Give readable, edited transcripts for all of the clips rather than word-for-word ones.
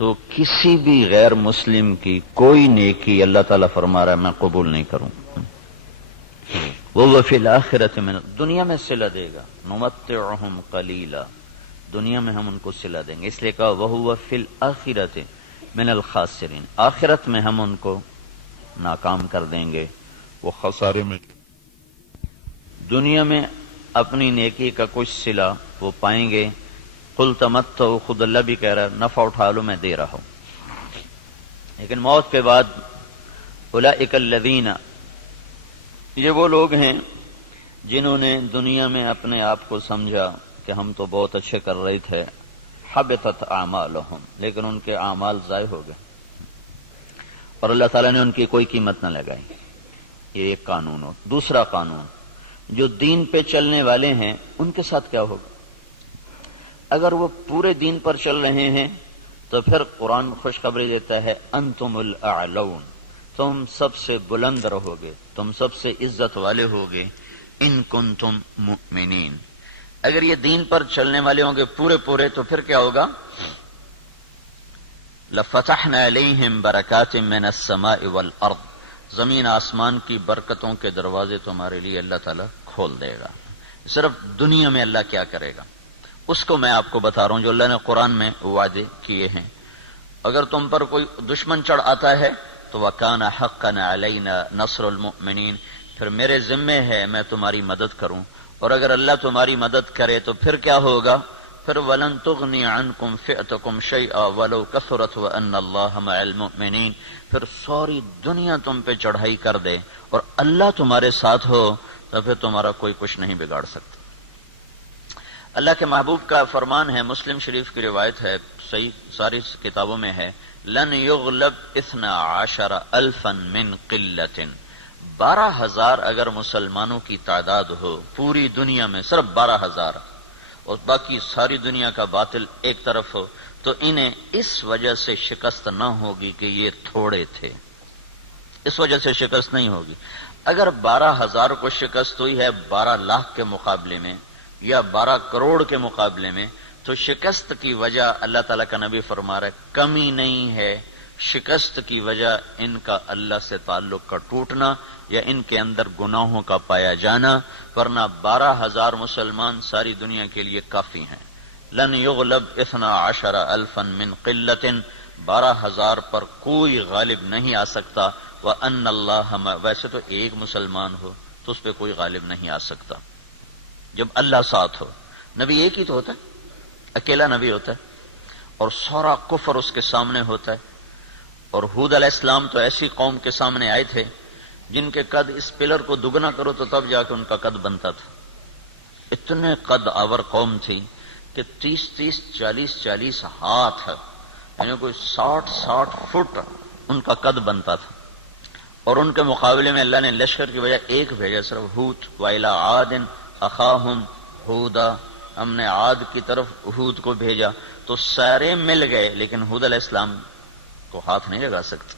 تو کسی بھی غیر مسلم کی کوئی نیکی اللہ تعالیٰ فرما رہا ہے میں قبول نہیں کروں. وہ فی الآخرۃ من، دنیا میں صلہ دے گا. نمتعہم قلیلا، دنیا میں ہم ان کو صلہ دیں گے. اس لیے کہا وہو فی الآخرۃ من الخاسرین، آخرت میں ہم ان کو ناکام کر دیں گے، وہ خسارے میں. دنیا میں اپنی نیکی کا کچھ صلہ وہ پائیں گے. قل تمتعوا، خود اللہ بھی کہہ رہا ہے نفع اٹھا لو میں دے رہا ہوں. لیکن موت کے بعد اولئک الذین، یہ وہ لوگ ہیں جنہوں نے دنیا میں اپنے آپ کو سمجھا کہ ہم تو بہت اچھے کر رہے تھے. حبطت اعمالہم، لیکن ان کے اعمال ضائع ہو گئے اور اللہ تعالیٰ نے ان کی کوئی قیمت نہ لگائی. یہ ایک قانون ہو. دوسرا قانون، جو دین پہ چلنے والے ہیں ان کے ساتھ کیا ہوگا؟ اگر وہ پورے دین پر چل رہے ہیں تو پھر قرآن خوشخبری دیتا ہے انتم الاعلون، تم سب سے بلند رہو گے، تم سب سے عزت والے ہوگے. ان کنتم مؤمنین، اگر یہ دین پر چلنے والے ہوں گے پورے تو پھر کیا ہوگا؟ لفتحنا علیہم برکات من السماء والارض، زمین آسمان کی برکتوں کے دروازے تمہارے لیے اللہ تعالیٰ کھول دے گا. صرف دنیا میں اللہ کیا کرے گا اس کو میں آپ کو بتا رہا ہوں، جو اللہ نے قرآن میں وعدے کیے ہیں. اگر تم پر کوئی دشمن چڑھ آتا ہے تو وَكَانَ حَقًّا عَلَيْنَا نَصْرُ الْمُؤْمِنِينَ، پھر میرے ذمے ہے میں تمہاری مدد کروں. اور اگر اللہ تمہاری مدد کرے تو پھر کیا ہوگا؟ پھر وَلَن تُغْنِيَ عَنْكُمْ فِئْتُكُمْ شَيْئًا وَلَوْ كَثُرَتْ وَأَنَّ اللَّهَ مَعَ الْمُؤْمِنِينَ، پھر ساری دنیا تم پہ چڑھائی کر دے اور اللہ تمہارے ساتھ ہو تو پھر تمہارا کوئی کچھ نہیں بگاڑ سکتا. اللہ کے محبوب کا فرمان ہے، مسلم شریف کی روایت ہے، صحیح ساری کتابوں میں ہے، لن یغلب 12,000 من قلت، 12,000 اگر مسلمانوں کی تعداد ہو پوری دنیا میں، صرف 12,000، اور باقی ساری دنیا کا باطل ایک طرف ہو، تو انہیں اس وجہ سے شکست نہ ہوگی کہ یہ تھوڑے تھے، اس وجہ سے شکست نہیں ہوگی. اگر 12,000 کو شکست ہوئی ہے 12 لاکھ کے مقابلے میں یا 12 کروڑ کے مقابلے میں، تو شکست کی وجہ اللہ تعالیٰ کا نبی فرما رہا ہے کمی نہیں ہے، شکست کی وجہ ان کا اللہ سے تعلق کا ٹوٹنا یا ان کے اندر گناہوں کا پایا جانا، ورنہ 12,000 مسلمان ساری دنیا کے لیے کافی ہیں. لن یغلب 12,000 من قلت، 12,000 پر کوئی غالب نہیں آ سکتا. وَأَنَّ اللَّهَ، ویسے تو ایک مسلمان ہو تو اس پہ کوئی غالب نہیں آ سکتا جب اللہ ساتھ ہو. نبی ایک ہی تو ہوتا ہے، اکیلا نبی ہوتا ہے اور سارا کفر اس کے سامنے ہوتا ہے. اور ہود علیہ السلام تو ایسی قوم کے سامنے آئے تھے جن کے قد اس پلر کو دگنا کرو تو تب جا کے ان کا قد بنتا تھا. اتنے قد آور قوم تھی کہ 30 40 ہاتھ، یعنی کوئی 60 فٹ ان کا قد بنتا تھا. اور ان کے مقابلے میں اللہ نے لشکر کی بجائے ایک بھیجا، صرف ہود. وَإِلَىٰ عَادٍ أَخَاهُمْ هُودًا، ہم نے عاد کی طرف ہود کو بھیجا تو سارے مل گئے لیکن ہود علیہ السلام کو ہاتھ نہیں لگا سکتے،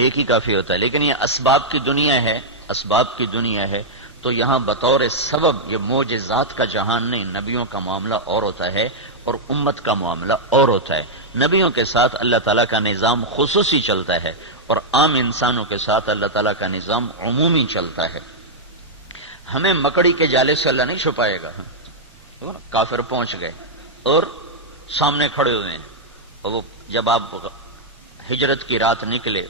ایک ہی کافی ہوتا ہے. لیکن یہ اسباب کی دنیا ہے، اسباب کی دنیا ہے، تو یہاں بطور سبب یہ معجزات کا جہان نہیں، نبیوں کا معاملہ اور ہوتا ہے اور امت کا معاملہ اور ہوتا ہے. نبیوں کے ساتھ اللہ تعالیٰ کا نظام خصوصی چلتا ہے اور عام انسانوں کے ساتھ اللہ تعالیٰ کا نظام عمومی چلتا ہے. ہمیں مکڑی کے جالے سے اللہ نہیں چھپائے گا. کافر پہنچ گئے اور سامنے کھڑے ہوئے ہیں، اور وہ جب آپ ہجرت کی رات نکلے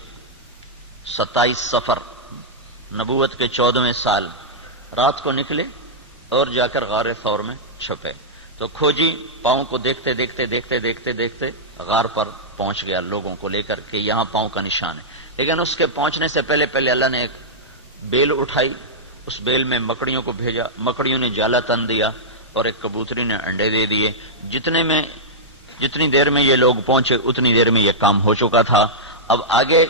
27 صفر نبوت کے 14ویں سال، رات کو نکلے اور جا کر غار ثور میں چھپے تو کھوجی پاؤں کو دیکھتے دیکھتے غار پر پہنچ گیا لوگوں کو لے کر کہ یہاں پاؤں کا نشان ہے. لیکن اس کے پہنچنے سے پہلے اللہ نے ایک بیل اٹھائی، اس بیل میں مکڑیوں کو بھیجا، مکڑیوں نے جالا تن دیا اور ایک کبوتری نے انڈے دے دیے. جتنی دیر میں یہ لوگ پہنچے اتنی دیر میں یہ کام ہو چکا تھا. اب آگے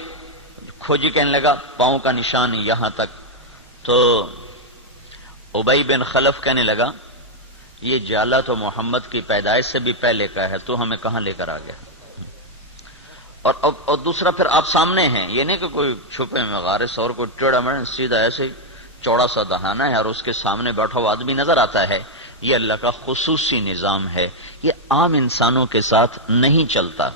کھوجی کہنے لگا پاؤں کا نشان یہاں تک، تو ابی بن خلف کہنے لگا یہ جالا تو محمد کی پیدائش سے بھی پہلے کا ہے، تو ہمیں کہاں لے کر آ گیا. اور دوسرا پھر آپ سامنے ہیں، یہ نہیں کہ کوئی چھپے میں غار ثور کو ٹیڑھا میں سیدھا ایسے چوڑا سا دہانا ہے اور اس کے سامنے بیٹھا ہوا آدمی نظر آتا ہے، یہ اللہ کا خصوصی نظام ہے، یہ عام انسانوں کے ساتھ نہیں چلتا.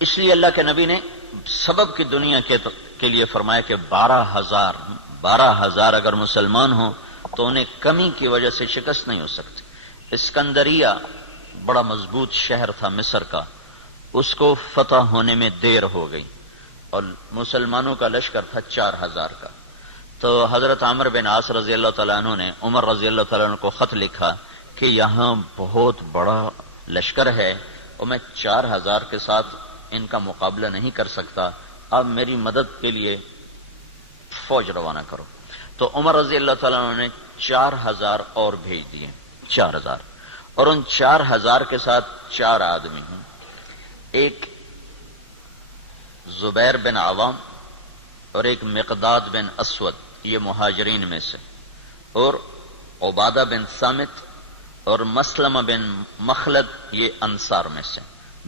اس لیے اللہ کے نبی نے سبب کی دنیا کے لیے فرمایا کہ 12,000 اگر مسلمان ہوں تو انہیں کمی کی وجہ سے شکست نہیں ہو سکتی. اسکندریہ بڑا مضبوط شہر تھا مصر کا، اس کو فتح ہونے میں دیر ہو گئی اور مسلمانوں کا لشکر تھا 4,000 کا. تو حضرت عمرو بن عاص رضی اللہ تعالیٰ عنہ نے عمر رضی اللہ تعالیٰ عنہ کو خط لکھا کہ یہاں بہت بڑا لشکر ہے اور میں 4,000 کے ساتھ ان کا مقابلہ نہیں کر سکتا، آپ میری مدد کے لیے فوج روانہ کرو. تو عمر رضی اللہ تعالیٰ عنہ نے 4,000 اور بھیج دیے، 4,000، اور ان 4,000 کے ساتھ 4 آدمی ہیں، ایک زبیر بن عوام اور ایک مقداد بن اسود، یہ مہاجرین میں سے، اور عبادہ بن صامت اور مسلمہ بن مخلد، یہ انصار میں سے،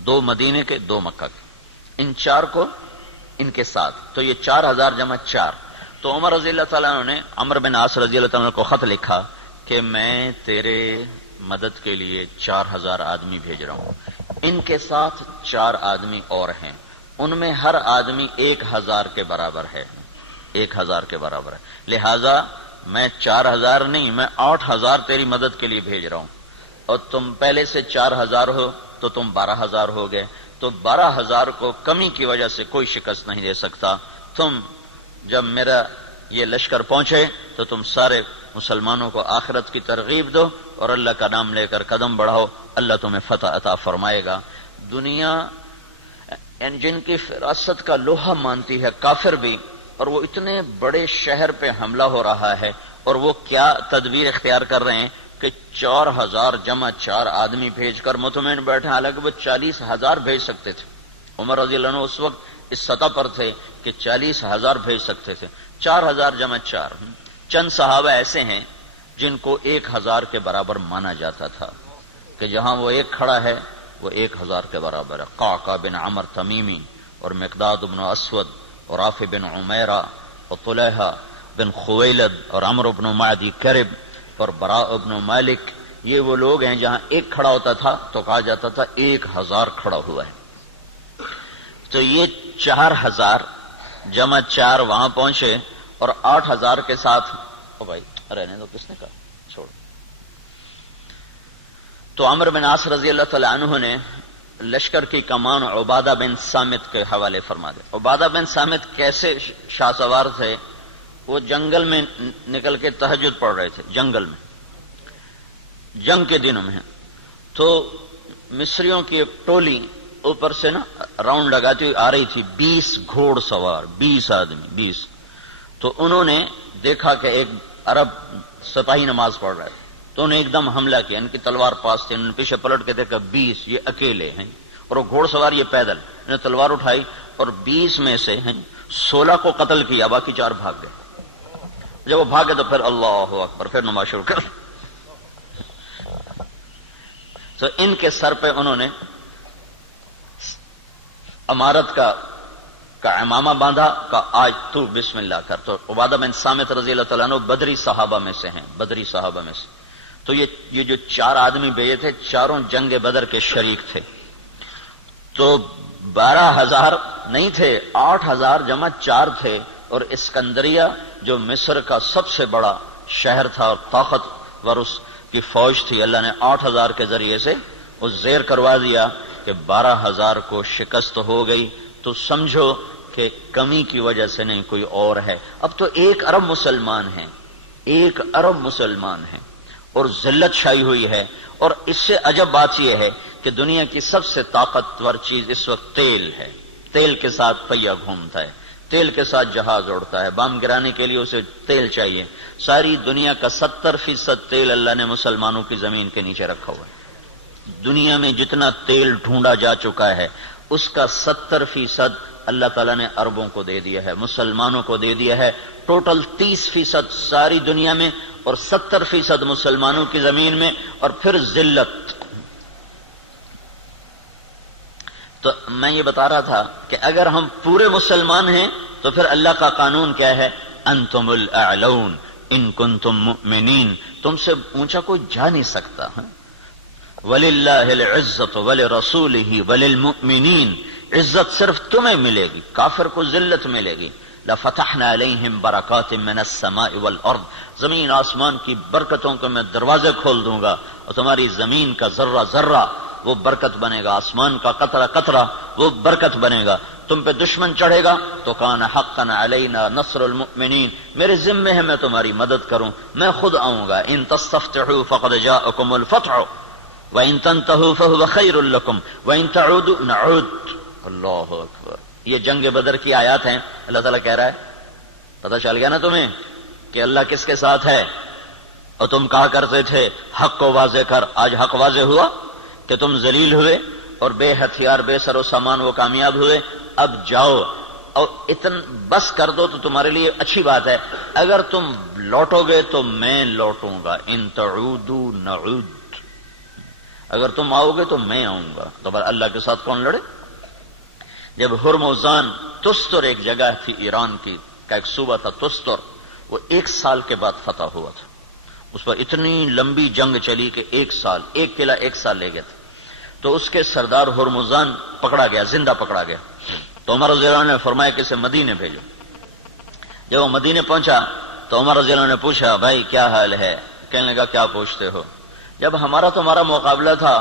2 مدینے کے 2 مکہ کے. ان 4 کو ان کے ساتھ، تو یہ 4,000 جمع 4. تو عمر رضی اللہ تعالیٰ عنہ نے عمرو بن عاص رضی اللہ تعالیٰ عنہ کو خط لکھا کہ میں تیرے مدد کے لیے 4,000 آدمی بھیج رہا ہوں، ان کے ساتھ 4 آدمی اور ہیں، ان میں ہر آدمی 1,000 کے برابر ہے، 1,000 کے برابر ہے، لہذا میں 4,000 نہیں، میں 8,000 تیری مدد کے لیے بھیج رہا ہوں، اور تم پہلے سے 4,000 ہو تو تم 12,000 ہو گئے. تو 12,000 کو کمی کی وجہ سے کوئی شکست نہیں دے سکتا. تم جب میرا یہ لشکر پہنچے تو تم سارے مسلمانوں کو آخرت کی ترغیب دو اور اللہ کا نام لے کر قدم بڑھاؤ، اللہ تمہیں فتح عطا فرمائے گا. دنیا یعنی جن کی فراست کا لوہا مانتی ہے کافر بھی، اور وہ اتنے بڑے شہر پہ حملہ ہو رہا ہے، اور وہ کیا تدبیر اختیار کر رہے ہیں کہ 4,000 جمع 4 آدمی بھیج کر مطمئن بیٹھے، حالانکہ وہ 40,000 بھیج سکتے تھے. عمر رضی اللہ عنہ اس وقت اس سطح پر تھے کہ 40,000 بھیج سکتے تھے. 4,000 جمع 4. چند صحابہ ایسے ہیں جن کو 1,000 کے برابر مانا جاتا تھا کہ جہاں وہ ایک کھڑا ہے وہ 1,000 کے برابر ہے. قعقاع بن عمر تمیمی اور مقداد بن اسود اور رافع بن عمیرہ اور طلحہ بن خویلد اور عمرو بن معدی کرب اور براء بن مالک، یہ وہ لوگ ہیں جہاں ایک کھڑا ہوتا تھا تو کہا جاتا تھا 1,000 کھڑا ہوا ہے. تو یہ 4,000 جمع 4 وہاں پہنچے اور 8,000 کے ساتھ، او بھائی رہنے دو، کس نے کہا چھوڑ. تو عمرو بن عاص رضی اللہ تعالی عنہ نے لشکر کی کمان عبادہ بن صامت کے حوالے فرما دیا. عبادہ بن صامت کیسے شاہ سوار تھے؟ وہ جنگل میں نکل کے تہجد پڑھ رہے تھے، جنگل میں، جنگ کے دنوں میں. تو مصریوں کی ایک ٹولی اوپر سے نا راؤنڈ لگاتی ہوئی آ رہی تھی، 20 گھوڑ سوار، 20 آدمی، 20. تو انہوں نے دیکھا کہ ایک عرب سپاہی نماز پڑھ رہا ہے، تو انہیں ایک دم حملہ کیا. ان کی تلوار پاس تھی، انہوں نے پیچھے پلٹ کے دیکھا 20 یہ اکیلے ہیں، اور وہ گھوڑ سوار یہ پیدل. انہوں نے تلوار اٹھائی اور 20 میں سے 16 کو قتل کیا، باقی 4 بھاگ گئے. جب وہ بھاگے تو پھر اللہ اکبر، پھر نماز شروع کر. تو ان کے سر پہ انہوں نے امارت کا امامہ باندھا کہ آج تو بسم اللہ کر. تو عبادہ بن صامت رضی اللہ تعالیٰ عنہ بدری صحابہ میں سے ہیں، بدری صحابہ میں سے. تو یہ جو 4 آدمی بھیجے تھے، چاروں جنگ بدر کے شریک تھے. تو 12,000 نہیں تھے، 8,000 جمع 4 تھے. اور اسکندریہ جو مصر کا سب سے بڑا شہر تھا اور طاقتور اس کی فوج تھی، اللہ نے 8,000 کے ذریعے سے اس زیر کروا دیا کہ 12,000 کو شکست ہو گئی. تو سمجھو کہ کمی کی وجہ سے نہیں، کوئی اور ہے. اب تو 1 ارب مسلمان ہیں، 1 ارب مسلمان ہیں، اور ذلت چھائی ہوئی ہے. اور اس سے عجب بات یہ ہے کہ دنیا کی سب سے طاقتور چیز اس وقت تیل ہے. تیل کے ساتھ پہیہ گھومتا ہے، تیل کے ساتھ جہاز اڑتا ہے، بم گرانے کے لیے اسے تیل چاہیے. ساری دنیا کا 70% تیل اللہ نے مسلمانوں کی زمین کے نیچے رکھا ہوا ہے. دنیا میں جتنا تیل ڈھونڈا جا چکا ہے اس کا 70% اللہ تعالیٰ نے عربوں کو دے دیا ہے، مسلمانوں کو دے دیا ہے. ٹوٹل 30% ساری دنیا میں اور 70% مسلمانوں کی زمین میں. اور پھر ذلت. تو میں یہ بتا رہا تھا کہ اگر ہم پورے مسلمان ہیں تو پھر اللہ کا قانون کیا ہے؟ انتم الاعلون، ان کنتم مؤمنین، تم سے اونچا کوئی جا نہیں سکتا. وَلِلَّهِ الْعِزَّةُ وَلِرَسُولِهِ وَلِلْمُؤْمِنِينَ، عزت صرف تمہیں ملے گی، کافر کو ذلت ملے گی. لَفَتَحْنَا عَلَيْهِمْ بَرَكَاتٍ مِّنَ السَّمَاءِ وَالْأَرْضِ، زمین آسمان کی برکتوں کے میں دروازے کھول دوں گا، اور تمہاری زمین کا ذرہ ذرہ وہ برکت بنے گا، آسمان کا قطرہ قطرہ وہ برکت بنے گا. تم پہ دشمن چڑھے گا تو کان حقا علینا نصر المؤمنین، میرے ذمے ہے میں تمہاری مدد کروں، میں خود آؤں گا. ان تستفتحوا فقد جاءکم الفتح وان تنتهوا فهو خیر لکم وان تعودوا نعود. اللہ اکبر. یہ جنگ بدر کی آیات ہیں. اللہ تعالیٰ کہہ رہا ہے پتہ چل گیا نا تمہیں کہ اللہ کس کے ساتھ ہے، اور تم کہا کرتے تھے حق کو واضح کر. آج حق واضح ہوا کہ تم ذلیل ہوئے اور بے ہتھیار بے سر و سامان وہ کامیاب ہوئے. اب جاؤ اور بس کر دو تو تمہارے لیے اچھی بات ہے. اگر تم لوٹو گے تو میں لوٹوں گا. ان تعودوا نعود، اگر تم آؤ گے تو میں آؤں گا. تو بھلا اللہ کے ساتھ کون لڑے؟ جب ہرمزان تستر ایک جگہ تھی ایران کی کا ایک صوبہ تھا تستر، وہ 1 سال کے بعد فتح ہوا تھا. اس پر اتنی لمبی جنگ چلی کہ 1 سال، ایک قلعہ 1 سال لے گئے تھے. تو اس کے سردار ہرمزان پکڑا گیا، زندہ پکڑا گیا. تو عمر رضی اللہ عنہ نے فرمایا کہ اسے مدینے بھیجو. جب وہ مدینے پہنچا تو عمر رضی اللہ عنہ نے پوچھا بھائی کیا حال ہے؟ کہنے لگا کیا پوچھتے ہو؟ جب ہمارا تمہارا مقابلہ تھا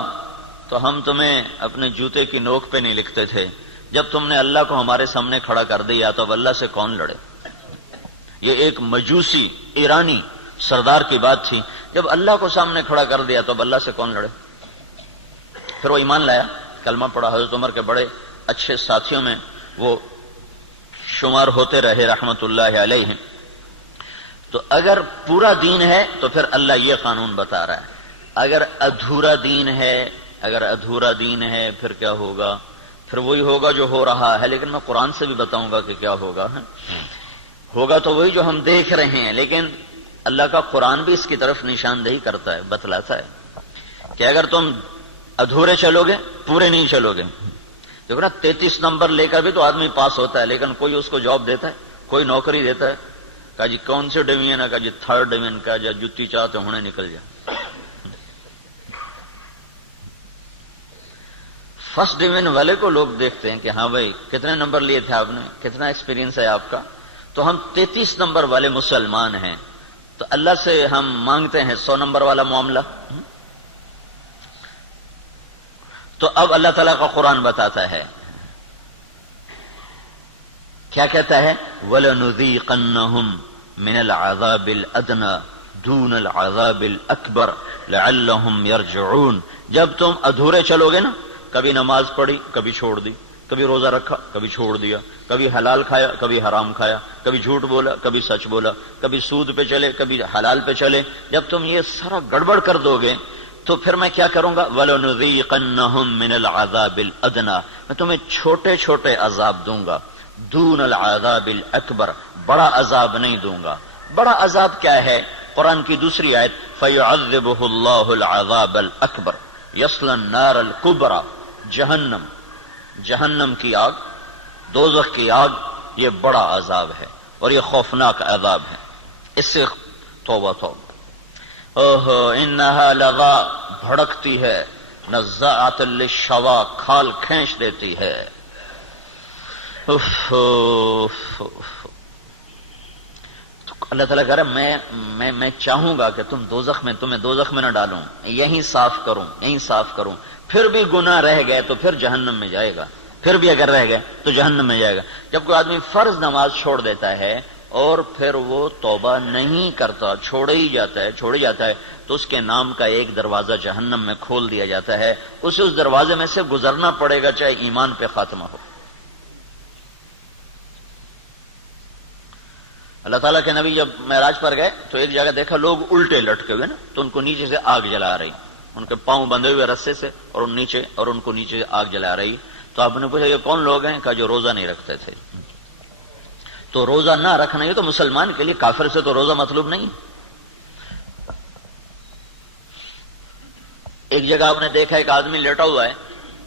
تو ہم تمہیں اپنے جوتے کی نوک پہ نہیں لکھتے تھے. جب تم نے اللہ کو ہمارے سامنے کھڑا کر دیا تو اب اللہ سے کون لڑے؟ یہ ایک مجوسی ایرانی سردار کی بات تھی. جب اللہ کو سامنے کھڑا کر دیا تو اب اللہ سے کون لڑے؟ پھر وہ ایمان لایا، کلمہ پڑھا. حضرت عمر کے بڑے اچھے ساتھیوں میں وہ شمار ہوتے رہے رحمت اللہ علیہ. تو اگر پورا دین ہے تو پھر اللہ یہ قانون بتا رہا ہے. اگر ادھورا دین ہے پھر کیا ہوگا؟ پھر وہی ہوگا جو ہو رہا ہے. لیکن میں قرآن سے بھی بتاؤں گا کہ کیا ہوگا. ہوگا تو وہی جو ہم دیکھ رہے ہیں. لیکن اللہ کا قرآن بھی اس کی طرف نشاندہی کرتا ہے، بتلاتا ہے کہ اگر تم ادھورے چلو گے، پورے نہیں چلو گے. دیکھو نا 33 نمبر لے کر بھی تو آدمی پاس ہوتا ہے، لیکن کوئی اس کو جاب دیتا ہے، کوئی نوکری دیتا ہے. کہا جی کون سے ڈویژن ہے؟ کہا جی 3rd ڈویژن کا. جا جتی چاہتے ہونے نکل جا. 1st ڈویژن والے کو لوگ دیکھتے ہیں کہ ہاں بھائی کتنے نمبر لیے تھے آپ نے، کتنا ایکسپیرینس ہے آپ کا. تو ہم 33 نمبر والے مسلمان ہیں، تو اللہ سے ہم مانگتے ہیں 100 نمبر والا معاملہ. تو اب اللہ تعالیٰ کا قرآن بتاتا ہے، کیا کہتا ہے؟ وَلَنُذِيقَنَّهُمْ مِنَ الْعَذَابِ الْأَدْنَى دُونَ الْعَذَابِ الْأَكْبَرِ لَعَلَّهُمْ يَرْجِعُونَ. جب تم ادھورے چلو گے نا، کبھی نماز پڑھی کبھی چھوڑ دی، کبھی روزہ رکھا کبھی چھوڑ دیا، کبھی حلال کھایا کبھی حرام کھایا، کبھی جھوٹ بولا کبھی سچ بولا، کبھی سود پہ چلے کبھی حلال پہ چلے. جب تم یہ سارا گڑبڑ کر دو گے تو پھر میں کیا کروں گا؟ وَلَنُذِيقَنَّهُمْ مِنَ الْعَذَابِ الْأَدْنَى، میں تمہیں چھوٹے چھوٹے عذاب دوں گا. دون العذاب الاکبر، بڑا عذاب نہیں دوں گا. بڑا عذاب کیا ہے؟ قرآن کی دوسری آیت فَيُعَذِّبُهُ اللَّهُ الْعَذَابَ الْأَكْبَرَ يَصْلَى النَّارَ الْكُبْرَى. جہنم کی آگ، دوزخ کی آگ، یہ بڑا عذاب ہے اور یہ خوفناک عذاب ہے. اس سے توبہ توبہ. اوہو انہا لغا، بھڑکتی ہے. نزاعۃ للشوا، کھال کھینچ دیتی ہے. اللہ تعالیٰ کہہ رہا ہے میں چاہوں گا کہ تمہیں دوزخ میں نہ ڈالوں، یہیں صاف کروں. پھر بھی گناہ رہ گئے تو پھر جہنم میں جائے گا. پھر بھی اگر رہ گئے تو جہنم میں جائے گا. جب کوئی آدمی فرض نماز چھوڑ دیتا ہے اور پھر وہ توبہ نہیں کرتا، چھوڑی جاتا ہے تو اس کے نام کا ایک دروازہ جہنم میں کھول دیا جاتا ہے. اسے اس دروازے میں سے گزرنا پڑے گا چاہے ایمان پہ خاتمہ ہو. اللہ تعالیٰ کے نبی جب معراج پر گئے تو ایک جگہ دیکھا لوگ الٹے لٹکے ہوئے نا، تو ان کو نیچے سے آگ جلا رہی، ان کے پاؤں بندھے ہوئے رسے سے اور ان کو نیچے آگ جلا رہی. تو آپ نے پوچھا یہ کون لوگ ہیں؟ کہا جو روزہ نہیں رکھتے تھے. تو روزہ نہ رکھنا یہ تو مسلمان کے لیے، کافر سے تو روزہ مطلوب نہیں. ایک جگہ آپ نے دیکھا ایک آدمی لیٹا ہوا ہے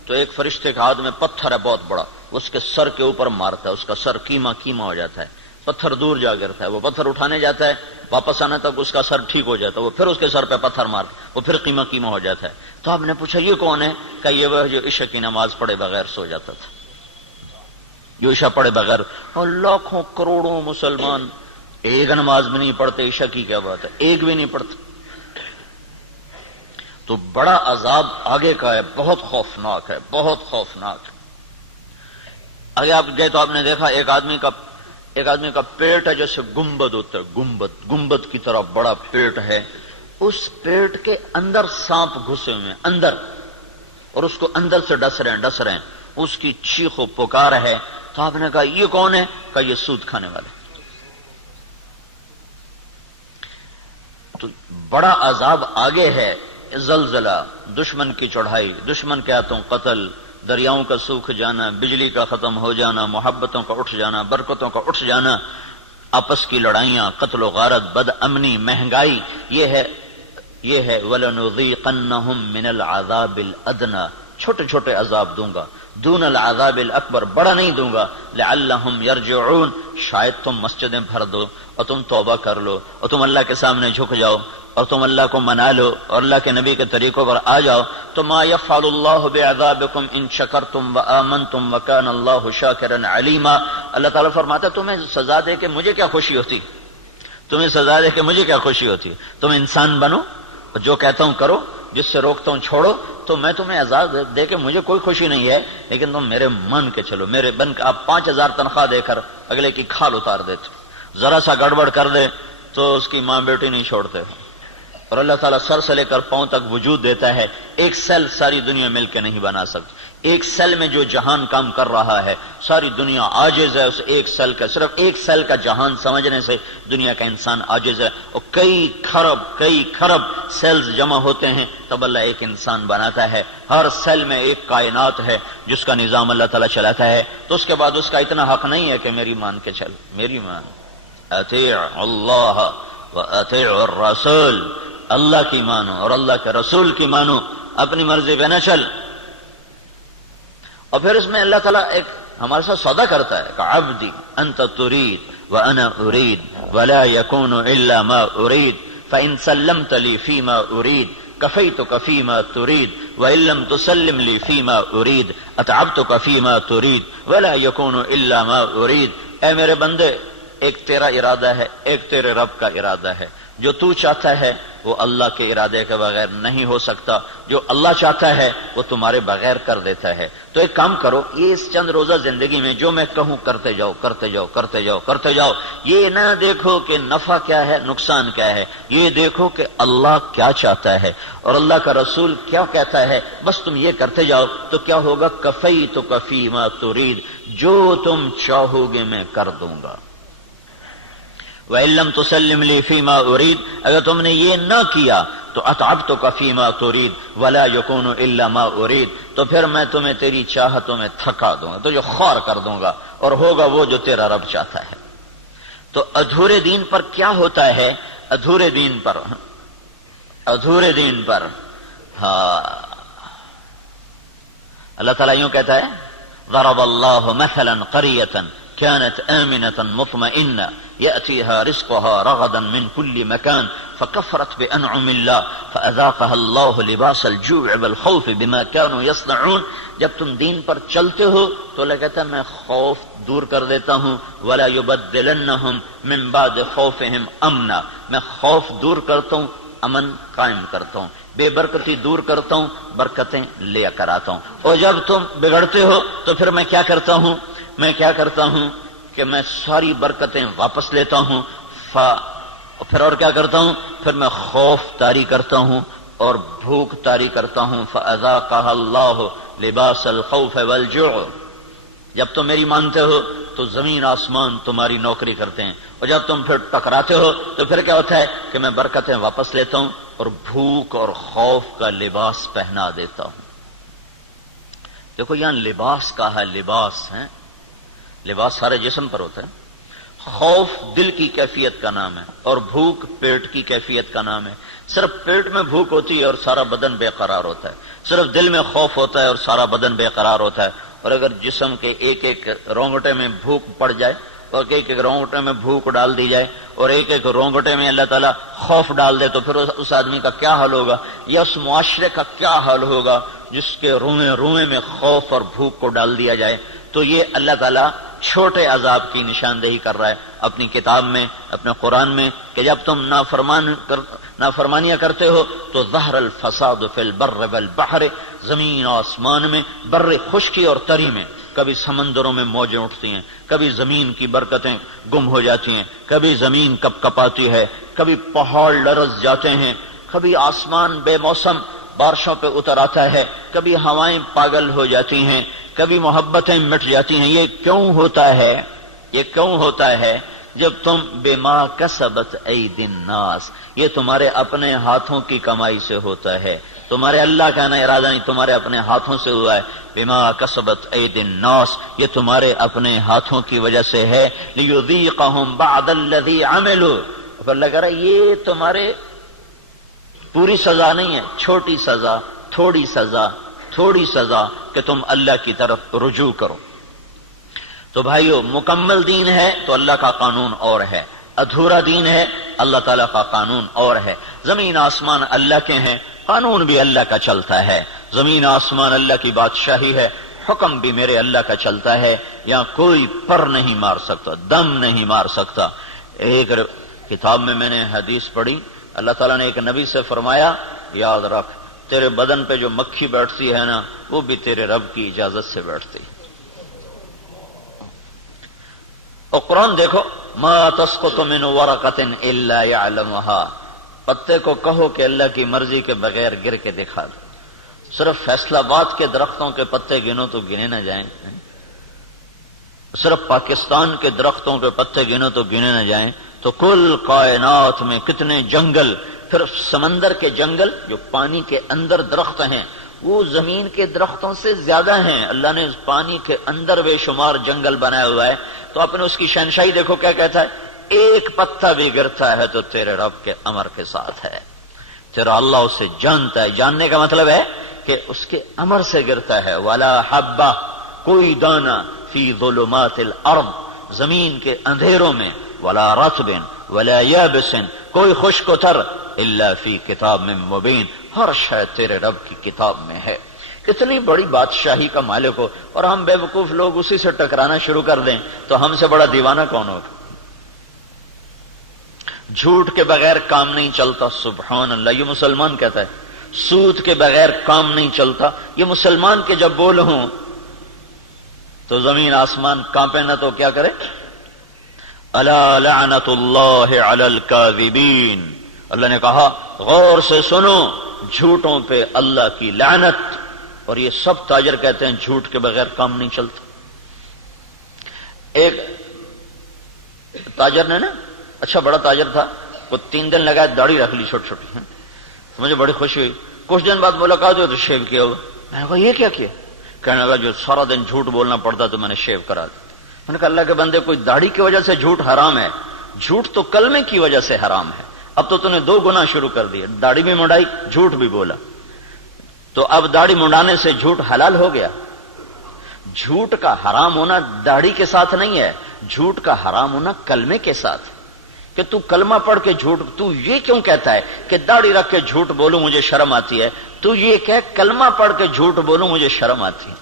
تو ایک فرشتے کا ہاتھ میں پتھر ہے بہت بڑا، اس کے سر کے اوپر مارتا ہے، اس کا سر کیما ہو جاتا ہے. پتھر دور جا گرتا ہے، وہ پتھر اٹھانے جاتا ہے، واپس آنے تک اس کا سر ٹھیک ہو جاتا ہے، وہ پھر اس کے سر پہ پتھر مار وہ پھر قیمہ قیمہ ہو جاتا ہے۔ تو آپ نے پوچھا یہ کون ہے؟ کہ یہ وہ جو عشاء کی نماز پڑھے بغیر سو جاتا تھا، جو عشاء پڑھے بغیر۔ اور لاکھوں کروڑوں مسلمان ایک نماز بھی نہیں پڑھتے، عشاء کی کیا بات ہے، ایک بھی نہیں پڑھتے۔ تو بڑا عذاب آگے کا ہے، بہت خوفناک ہے، بہت خوفناک ہے۔ آگے آپ گئے تو آپ نے دیکھا ایک آدمی کا پیٹ ہے جیسے گنبد ہوتا ہے، گنبد کی طرح بڑا پیٹ ہے، اس پیٹ کے اندر سانپ گھسے ہوئے ہیں اندر، اور اس کو اندر سے ڈس رہے ہیں، اس کی چیخ و پکار ہے۔ تو آپ نے کہا یہ کون ہے؟ کہا یہ سود کھانے والے۔ تو بڑا عذاب آگے ہے، زلزلہ، دشمن کی چڑھائی، دشمن کے ہاتھوں قتل، دریاؤں کا سوکھ جانا، بجلی کا ختم ہو جانا، محبتوں کا اٹھ جانا، برکتوں کا اٹھ جانا، آپس کی لڑائیاں، قتل و غارت، بد امنی، مہنگائی، یہ ہے وَلَنُذِيقَنَّهُم مِّنَ الْعَذَابِ الْأَدْنَىٰ، چھوٹے چھوٹے عذاب دوں گا، دون العذاب الاکبر، بڑا نہیں دوں گا، لعلہم یرجعون، شاید تم مسجدیں بھر دو اور تم توبہ کر لو اور تم اللہ کے سامنے جھک جاؤ اور تم اللہ کو منا لو اور اللہ کے نبی کے طریقوں پر آ جاؤ تو ما یفعل اللہ بعذابکم ان شکرتم وآمنتم وکان اللہ شاکرا علیما۔ اللہ تعالیٰ فرماتا ہے تمہیں سزا دے کے مجھے کیا خوشی ہوتی، تمہیں سزا دے کے مجھے کیا خوشی ہوتی، تم انسان بنو اور جو کہتا ہوں کرو، جس سے روکتا ہوں چھوڑو، تو میں تمہیں عذاب دے کے مجھے کوئی خوشی نہیں ہے، لیکن تم میرے مان کے چلو، میرے بن کے۔ آپ 5000 تنخواہ دے کر اگلے کی کھال اتار دیتے، ذرا سا گڑبڑ کر دے تو اس کی ماں بیٹی نہیں چھوڑتے، اور اللہ تعالیٰ سر سے لے کر پاؤں تک وجود دیتا ہے، ایک سیل ساری دنیا مل کے نہیں بنا سکتی، ایک سیل میں جو جہان کام کر رہا ہے ساری دنیا عاجز ہے اس ایک سیل کا، صرف ایک سیل کا جہان سمجھنے سے دنیا کا انسان عاجز ہے، اور کئی خرب سیلز جمع ہوتے ہیں تب اللہ ایک انسان بناتا ہے، ہر سیل میں ایک کائنات ہے جس کا نظام اللہ تعالیٰ چلاتا ہے، تو اس کے بعد اس کا اتنا حق نہیں ہے کہ میری مان کے چل، میری مان، اطیع اللہ و اطیع الرسول، اللہ کی مانو اور اللہ کے رسول کی مانو، اپنی مرضی پہ نہ چل۔ اور پھر اس میں اللہ تعالیٰ ایک ہمارے ساتھ سودا کرتا ہے کہ عبدی انت ترید وانا ارید ولا يكون الا ما ارید فان سلمت لي فيما ارید كفيتك فيما تريد وان لم تسلم لي فيما ارید اتعبتك فيما تريد ولا يكون الا ما ارید۔ اے میرے بندے، ایک تیرا ارادہ ہے، ایک تیرے رب کا ارادہ ہے، جو تو چاہتا ہے وہ اللہ کے ارادے کے بغیر نہیں ہو سکتا، جو اللہ چاہتا ہے وہ تمہارے بغیر کر دیتا ہے۔ تو ایک کام کرو، یہ اس چند روزہ زندگی میں جو میں کہوں کرتے جاؤ کرتے جاؤ کرتے جاؤ کرتے جاؤ، یہ نہ دیکھو کہ نفع کیا ہے نقصان کیا ہے، یہ دیکھو کہ اللہ کیا چاہتا ہے اور اللہ کا رسول کیا کہتا ہے، بس تم یہ کرتے جاؤ تو کیا ہوگا، کفیتک فیما ترید، جو تم چاہو گے میں کر دوں گا۔ وَإِن لَّمْ تُسَلِّمْ لِي فِيمَا أُرِيدُ، اگر تم نے یہ نہ کیا تو أَتْعَبْتُكَ فِيمَا تُرِيدُ وَلَا يَكُونُ إِلَّا مَا أُرِيدُ، تو پھر میں تمہیں تیری چاہتوں میں تھکا دوں گا، تو جو خوار کر دوں گا اور ہوگا وہ جو تیرا رب چاہتا ہے۔ تو ادھورے دین پر کیا ہوتا ہے، ادھورے دین پر ہاں اللہ تعالیٰ یوں کہتا ہے ضرب اللہ مثلا قریة كانت آمنة مطمئنة يأتيها رزقها رغدا من كل مكان فكفرت بأنعم الله فأذاقها الله لباس الجوع والخوف بما كانوا يصنعون۔ جب تم دین پر چلتے ہو تو اللہ کہتا ہے میں خوف دور کر دیتا ہوں، ولا يبدلنهم من بعد خوفهم امنا، میں خوف دور کرتا ہوں، امن قائم کرتا ہوں، بے برکتی دور کرتا ہوں، برکتیں لے کر آتا ہوں۔ اور جب تم بگڑتے ہو تو پھر میں کیا کرتا ہوں کہ میں ساری برکتیں واپس لیتا ہوں، پھر اور کیا کرتا ہوں، پھر میں خوف طاری کرتا ہوں اور بھوک طاری کرتا ہوں۔ فَأَذَاقَهَا اللَّهُ لِبَاسَ الْخَوْفِ وَالْجُوعِ، جب تم میری مانتے ہو تو زمین آسمان تمہاری نوکری کرتے ہیں، اور جب تم پھر ٹکراتے ہو تو پھر کیا ہوتا ہے کہ میں برکتیں واپس لیتا ہوں اور بھوک اور خوف کا لباس پہنا دیتا ہوں۔ دیکھو یہاں لباس کا ہے، لباس ہے، لباس سارے جسم پر ہوتا ہے، خوف دل کی کیفیت کا نام ہے اور بھوک پیٹ کی کیفیت کا نام ہے۔ صرف پیٹ میں بھوک ہوتی ہے اور سارا بدن بے قرار ہوتا ہے، صرف دل میں خوف ہوتا ہے اور سارا بدن بے قرار ہوتا ہے، اور اگر جسم کے ایک ایک رونگٹے میں بھوک پڑ جائے اور ایک ایک رونگٹے میں بھوک ڈال دی جائے اور ایک ایک رونگٹے میں اللہ تعالیٰ خوف ڈال دے تو پھر اس آدمی کا کیا حال ہوگا، یا اس معاشرے کا کیا حال ہوگا جس کے روئیں روئیں میں خوف اور بھوک کو ڈال دیا جائے۔ تو یہ اللہ تعالیٰ چھوٹے عذاب کی نشاندہی کر رہا ہے اپنی کتاب میں، اپنے قرآن میں، کہ جب تم نافرمانیاں کرتے ہو تو ظہر الفساد فی البر والبحر، زمین و آسمان میں، بر خشکی اور تری میں، کبھی سمندروں میں موجیں اٹھتی ہیں، کبھی زمین کی برکتیں گم ہو جاتی ہیں، کبھی زمین کپ کپاتی ہے، کبھی پہاڑ لرز جاتے ہیں، کبھی آسمان بے موسم بارشوں پہ اتر آتا ہے، کبھی ہوائیں پاگل ہو جاتی ہیں، کبھی محبتیں مٹ جاتی ہیں۔ یہ کیوں ہوتا ہے؟ یہ کیوں ہوتا ہے؟ جب تم بما کسبت ایدی الناس، یہ تمہارے اپنے ہاتھوں کی کمائی سے ہوتا ہے، تمہارے اللہ کا ارادہ نہیں، تمہارے اپنے ہاتھوں سے ہوا ہے۔ بما کسبت ایدی الناس، یہ تمہارے اپنے ہاتھوں کی وجہ سے ہے۔ لیذیقہم بعد الذی عملوا، اللہ کہہ رہا ہے یہ تمہارے پوری سزا نہیں ہے، چھوٹی سزا، تھوڑی سزا، تھوڑی سزا کہ تم اللہ کی طرف رجوع کرو۔ تو بھائیو، مکمل دین ہے تو اللہ کا قانون اور ہے، ادھورا دین ہے اللہ تعالیٰ کا قانون اور ہے۔ زمین آسمان اللہ کے ہیں، قانون بھی اللہ کا چلتا ہے۔ زمین آسمان اللہ کی بادشاہی ہے، حکم بھی میرے اللہ کا چلتا ہے، یہاں کوئی پر نہیں مار سکتا، دم نہیں مار سکتا۔ ایک کتاب میں نے حدیث پڑھی، اللہ تعالیٰ نے ایک نبی سے فرمایا، یاد رکھ تیرے بدن پہ جو مکھی بیٹھتی ہے نا، وہ بھی تیرے رب کی اجازت سے بیٹھتی۔ اور قرآن دیکھو، ما تسقط من ورقۃ الا يعلمها، پتے کو کہو کہ اللہ کی مرضی کے بغیر گر کے دکھا دو۔ صرف فیصل آباد کے درختوں کے پتے گنو تو گنے نہ جائیں، صرف پاکستان کے درختوں کے پتے گنو تو گنے نہ جائیں، تو کل کائنات میں کتنے جنگل، پھر سمندر کے جنگل جو پانی کے اندر درخت ہیں وہ زمین کے درختوں سے زیادہ ہیں۔ اللہ نے پانی کے اندر بے شمار جنگل بنایا ہوا ہے، تو آپ نے اس کی شہنشاہی دیکھو کیا کہتا ہے، ایک پتا بھی گرتا ہے تو تیرے رب کے امر کے ساتھ ہے، تیرا اللہ اسے جانتا ہے۔ جاننے کا مطلب ہے کہ اس کے امر سے گرتا ہے۔ ولا حبہ، کوئی دانہ، فی ظلمات الارض، زمین کے اندھیروں میں، ولا رطب ولا یابس، کوئی خشک و تر، الا فی کتاب من مبین، ہر شے تیرے رب کی کتاب میں ہے۔ اتنی بڑی بادشاہی کا مالک ہو، اور ہم بے وقوف لوگ اسی سے ٹکرانا شروع کر دیں تو ہم سے بڑا دیوانہ کون ہوگا؟ جھوٹ کے بغیر کام نہیں چلتا، سبحان اللہ، یہ مسلمان کہتا ہے۔ سود کے بغیر کام نہیں چلتا، یہ مسلمان کے جب بول ہوں تو زمین آسمان کانپے نہ تو کیا کرے؟ الا لعنت اللہ علی الکاذبین، اللہ نے کہا غور سے سنو، جھوٹوں پہ اللہ کی لعنت۔ اور یہ سب تاجر کہتے ہیں جھوٹ کے بغیر کام نہیں چلتا۔ ایک تاجر نے نا، اچھا بڑا تاجر تھا، وہ 3 دن لگا داڑھی رکھ لی چھوٹی چھوٹی، مجھے بڑی خوشی ہوئی۔ کچھ دن بعد ملاقات ہوئی تو شیو کیا ہوا۔ میں نے کہا یہ کیا کیا؟ کہنے لگا جو سارا دن جھوٹ بولنا پڑتا تو میں نے شیو کرا دیا۔ میں نے کہا اللہ کے بندے، کوئی داڑھی کی وجہ سے جھوٹ حرام ہے؟ جھوٹ تو کلمے کی وجہ سے حرام ہے۔ اب تو نے 2 گناہ شروع کر دیے، داڑھی بھی منڈائی، جھوٹ بھی بولا، تو اب داڑھی منڈانے سے جھوٹ حلال ہو گیا۔ جھوٹ کا حرام ہونا داڑھی کے ساتھ نہیں ہے، جھوٹ کا حرام ہونا کلمے کے ساتھ، کہ تو کلمہ پڑھ کے جھوٹ، تو یہ کیوں کہتا ہے کہ داڑھی رکھ کے جھوٹ بولوں مجھے شرم آتی ہے؟ تو یہ کہ کلمہ پڑھ کے جھوٹ بولوں مجھے شرم آتی ہے۔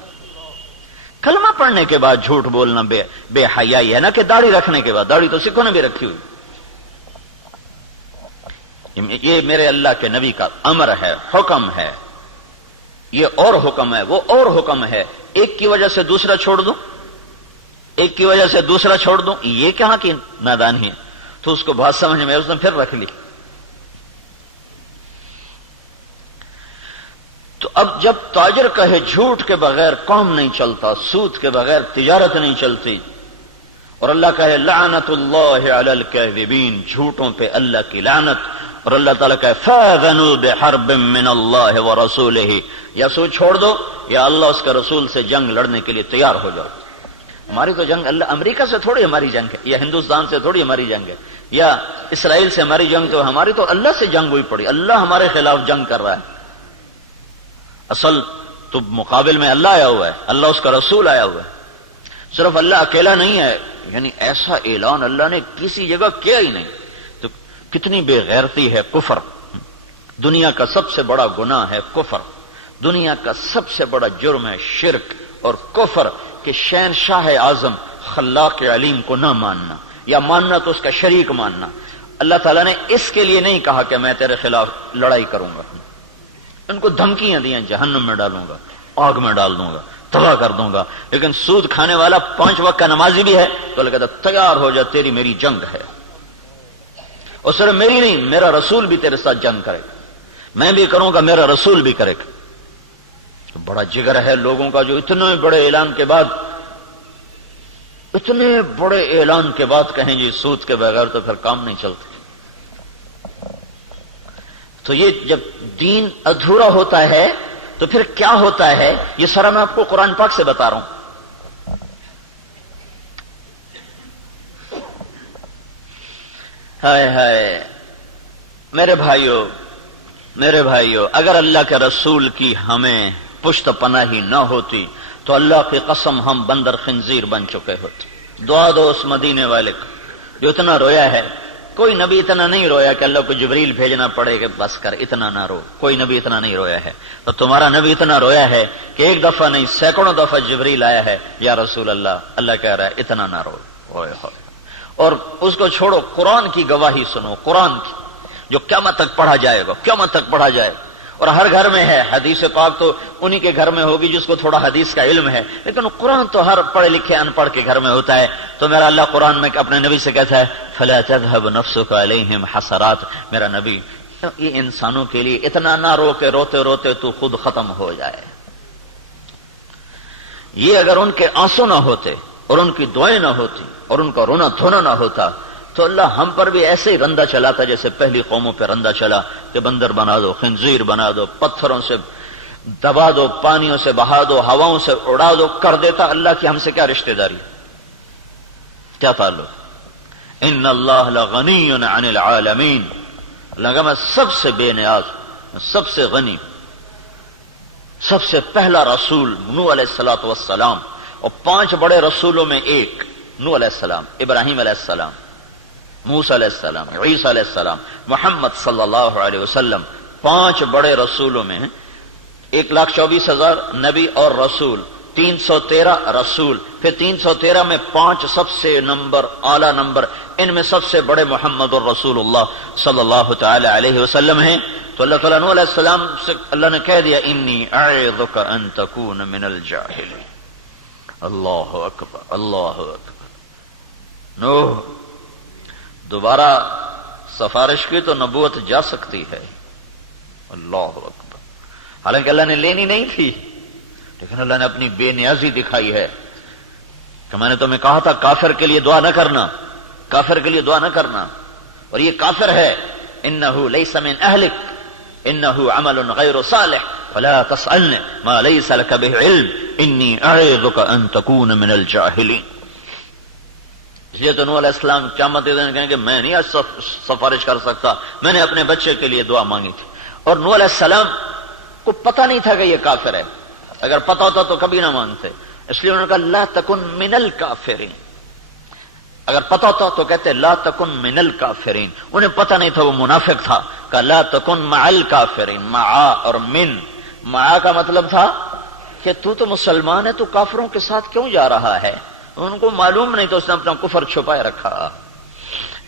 کلمہ پڑھنے کے بعد جھوٹ بولنا بے حیائی ہے نا، کہ داڑھی رکھنے کے بعد۔ داڑھی تو سکھوں نے بھی رکھی ہوئی۔ یہ میرے اللہ کے نبی کا امر ہے، حکم ہے، یہ اور حکم ہے، وہ اور حکم ہے۔ ایک کی وجہ سے دوسرا چھوڑ دوں، ایک کی وجہ سے دوسرا چھوڑ دوں، یہ کہاں کی نادانی ہے؟ تو اس کو بات سمجھ میں اس نے پھر رکھ لی۔ تو اب جب تاجر کہے جھوٹ کے بغیر کام نہیں چلتا، سود کے بغیر تجارت نہیں چلتی، اور اللہ کہے لعنت اللہ علی الکاذبین، جھوٹوں پہ اللہ کی لعنت، اور اللہ تعالیٰ کہے فاذنوا بحرب من اللہ ورسولہ، یا سود چھوڑ دو یا اللہ اس کے رسول سے جنگ لڑنے کے لیے تیار ہو جاؤ۔ ہماری تو جنگ اللہ امریکہ سے تھوڑی ہماری جنگ ہے، یا ہندوستان سے تھوڑی ہماری جنگ ہے، یا اسرائیل سے ہماری جنگ، تو ہماری تو اللہ سے جنگ ہوئی پڑی، اللہ ہمارے خلاف جنگ کر رہا ہے۔ اصل تو مقابل میں اللہ آیا ہوا ہے، اللہ اس کا رسول آیا ہوا ہے۔ صرف اللہ اکیلا نہیں ہے، یعنی ایسا اعلان اللہ نے کسی جگہ کیا ہی نہیں. تو کتنی بے غیرتی ہے کفر. دنیا کا سب سے بڑا گناہ ہے کفر. دنیا کا سب سے بڑا جرم ہے شرک اور کفر، کہ شہنشاہ اعظم خلاق علیم کو نہ ماننا، یا ماننا تو اس کا شریک ماننا. اللہ تعالیٰ نے اس کے لیے نہیں کہا کہ میں تیرے خلاف لڑائی کروں گا. ان کو دھمکیاں دیں جہنم میں ڈالوں گا، آگ میں ڈال دوں گا، تباہ کر دوں گا. لیکن سود کھانے والا 5 وقت کا نمازی بھی ہے تو اللہ کہتا تیار ہو جا، تیری میری جنگ ہے. اور صرف میری نہیں، میرا رسول بھی تیرے ساتھ جنگ کرے گا. میں بھی کروں گا، میرا رسول بھی کرے گا. بڑا جگر ہے لوگوں کا جو اتنے بڑے اعلان کے بعد کہیں جی سود کے بغیر تو پھر کام نہیں چلتا. تو یہ جب دین ادھورا ہوتا ہے تو پھر کیا ہوتا ہے، یہ سارا میں آپ کو قرآن پاک سے بتا رہا ہوں. ہائے ہائے میرے بھائیو، اگر اللہ کے رسول کی ہمیں پشت پناہی نہ ہوتی تو اللہ کی قسم ہم بندر خنزیر بن چکے ہوتے. دعا دو اس مدینے والے کو جو اتنا رویا ہے. کوئی نبی اتنا نہیں رویا کہ اللہ کو جبریل بھیجنا پڑے کہ بس کر اتنا نہ رو. کوئی نبی اتنا نہیں رویا ہے. تو تمہارا نبی اتنا رویا ہے کہ ایک دفعہ نہیں سینکڑوں دفعہ جبریل آیا ہے، یا رسول اللہ کہہ رہا ہے اتنا نہ رو. اور اس کو چھوڑو، قرآن کی گواہی سنو، قرآن کی جو قیامت تک پڑھا جائے گا. اور ہر گھر میں ہے. حدیث پاک تو انہی کے گھر میں ہوگی جس کو تھوڑا حدیث کا علم ہے، لیکن قرآن تو ہر پڑھے لکھے ان پڑھ کے گھر میں ہوتا ہے. تو میرا اللہ قرآن میں اپنے نبی سے کہتا ہے فَلَا تَذْهَبْ نَفْسُكَ عَلَيْهِمْ حَسَرَاتٍ. میرا نبی یہ انسانوں کے لیے اتنا نہ رو کہ روتے روتے تو خود ختم ہو جائے. یہ اگر ان کے آنسو نہ ہوتے اور ان کی دعائیں نہ ہوتی اور ان کا رونا دھونا نہ ہوتا تو اللہ ہم پر بھی ایسے ہی رندہ چلاتا جیسے پہلی قوموں پہ رندہ چلا کہ بندر بنا دو، خنزیر بنا دو، پتھروں سے دبا دو، پانیوں سے بہا دو، ہواؤں سے اڑا دو، کر دیتا. اللہ کی ہم سے کیا رشتہ داری، کیا تعلق. ان اللہ لغنی عن العالمین. اللہ میں سب سے بے نیاز، سب سے غنی. سب سے پہلا رسول نوح علیہ الصلوۃ والسلام، اور 5 بڑے رسولوں میں ایک نوح علیہ السلام، ابراہیم علیہ السلام، موسیٰ علیہ السلام، عیسیٰ علیہ السلام، محمد صلی اللہ علیہ وسلم. 5 بڑے رسولوں میں 1,24,000 نبی اور رسول، 313 رسول. پھر 313 میں 5 سب سے اعلی نمبر، ان میں سب سے بڑے محمد الرسول اللہ صلی اللہ تعالی علیہ وسلم ہیں. تو اللہ تعالیٰ نوح علیہ السلام سے اللہ نے کہہ دیا انی اعظک ان تکون من الجاہلین. اللہ اکبر، اللہ اکبر. نوح دوبارہ سفارش کی تو نبوت جا سکتی ہے. اللہ اکبر. حالانکہ اللہ نے لینی نہیں تھی، لیکن اللہ نے اپنی بے نیازی دکھائی ہے کہ میں نے تمہیں کہا تھا کافر کے لیے دعا نہ کرنا، کافر کے لیے دعا نہ کرنا، اور یہ کافر ہے. انہ لیس من اہلک انہ عمل غیر صالح فلا تسألنی ما لیس لک به علم انی اعظک ان تکون من الجاہلین. اس لیے تو نوح علیہ السلام قیامت کے دن کہیں گے میں نہیں آج سفارش کر سکتا، میں نے اپنے بچے کے لیے دعا مانگی تھی. اور نوح علیہ السلام کو پتہ نہیں تھا کہ یہ کافر ہے. اگر پتہ ہوتا تو کبھی نہ مانگتے. اس لیے انہوں نے کہا لا تکن من الکافرین. اگر پتہ ہوتا تو کہتے لا تکن من الکافرین. انہیں پتہ نہیں تھا، وہ منافق تھا. کہا لا تکن مع الکافرین. مع اور من، مع کا مطلب تھا کہ تو مسلمان ہے تو کافروں کے ساتھ کیوں جا رہا ہے. ان کو معلوم نہیں تو اس نے اپنا کفر چھپائے رکھا.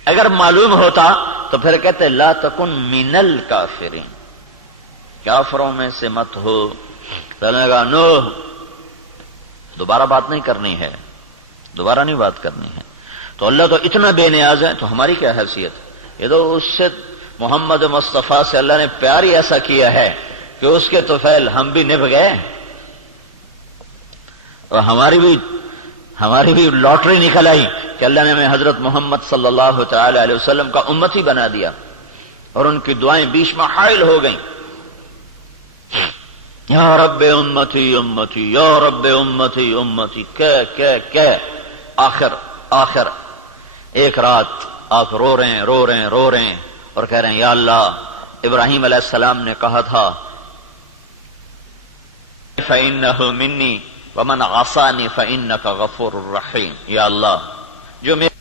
اگر معلوم ہوتا تو پھر کہتے لا تکن من الکافرین، کافروں میں سے مت ہو. کہا نوح دوبارہ بات نہیں کرنی ہے، دوبارہ نہیں بات کرنی ہے. تو اللہ تو اتنا بے نیاز ہے، تو ہماری کیا حیثیت. یہ تو اس سے محمد مصطفیٰ سے اللہ نے پیار ہی ایسا کیا ہے کہ اس کے طفیل ہم بھی نبھ گئے، اور ہماری بھی لاٹری نکل آئی کہ اللہ نے ہمیں حضرت محمد صلی اللہ تعالی علیہ وسلم کا امتی بنا دیا، اور ان کی دعائیں بیچ میں حائل ہو گئیں. یا رب امتی امتی، یا رب امتی امتی، کہ آخر ایک رات آپ رو رہے ہیں اور کہہ رہے ہیں یا اللہ، ابراہیم علیہ السلام نے کہا تھا فَإِنَّهُ مِنِّي وَمَنْ عَصَانِي فَإِنَّكَ غَفُورٌ رَحِيمٌ. یا اللہ جو میرے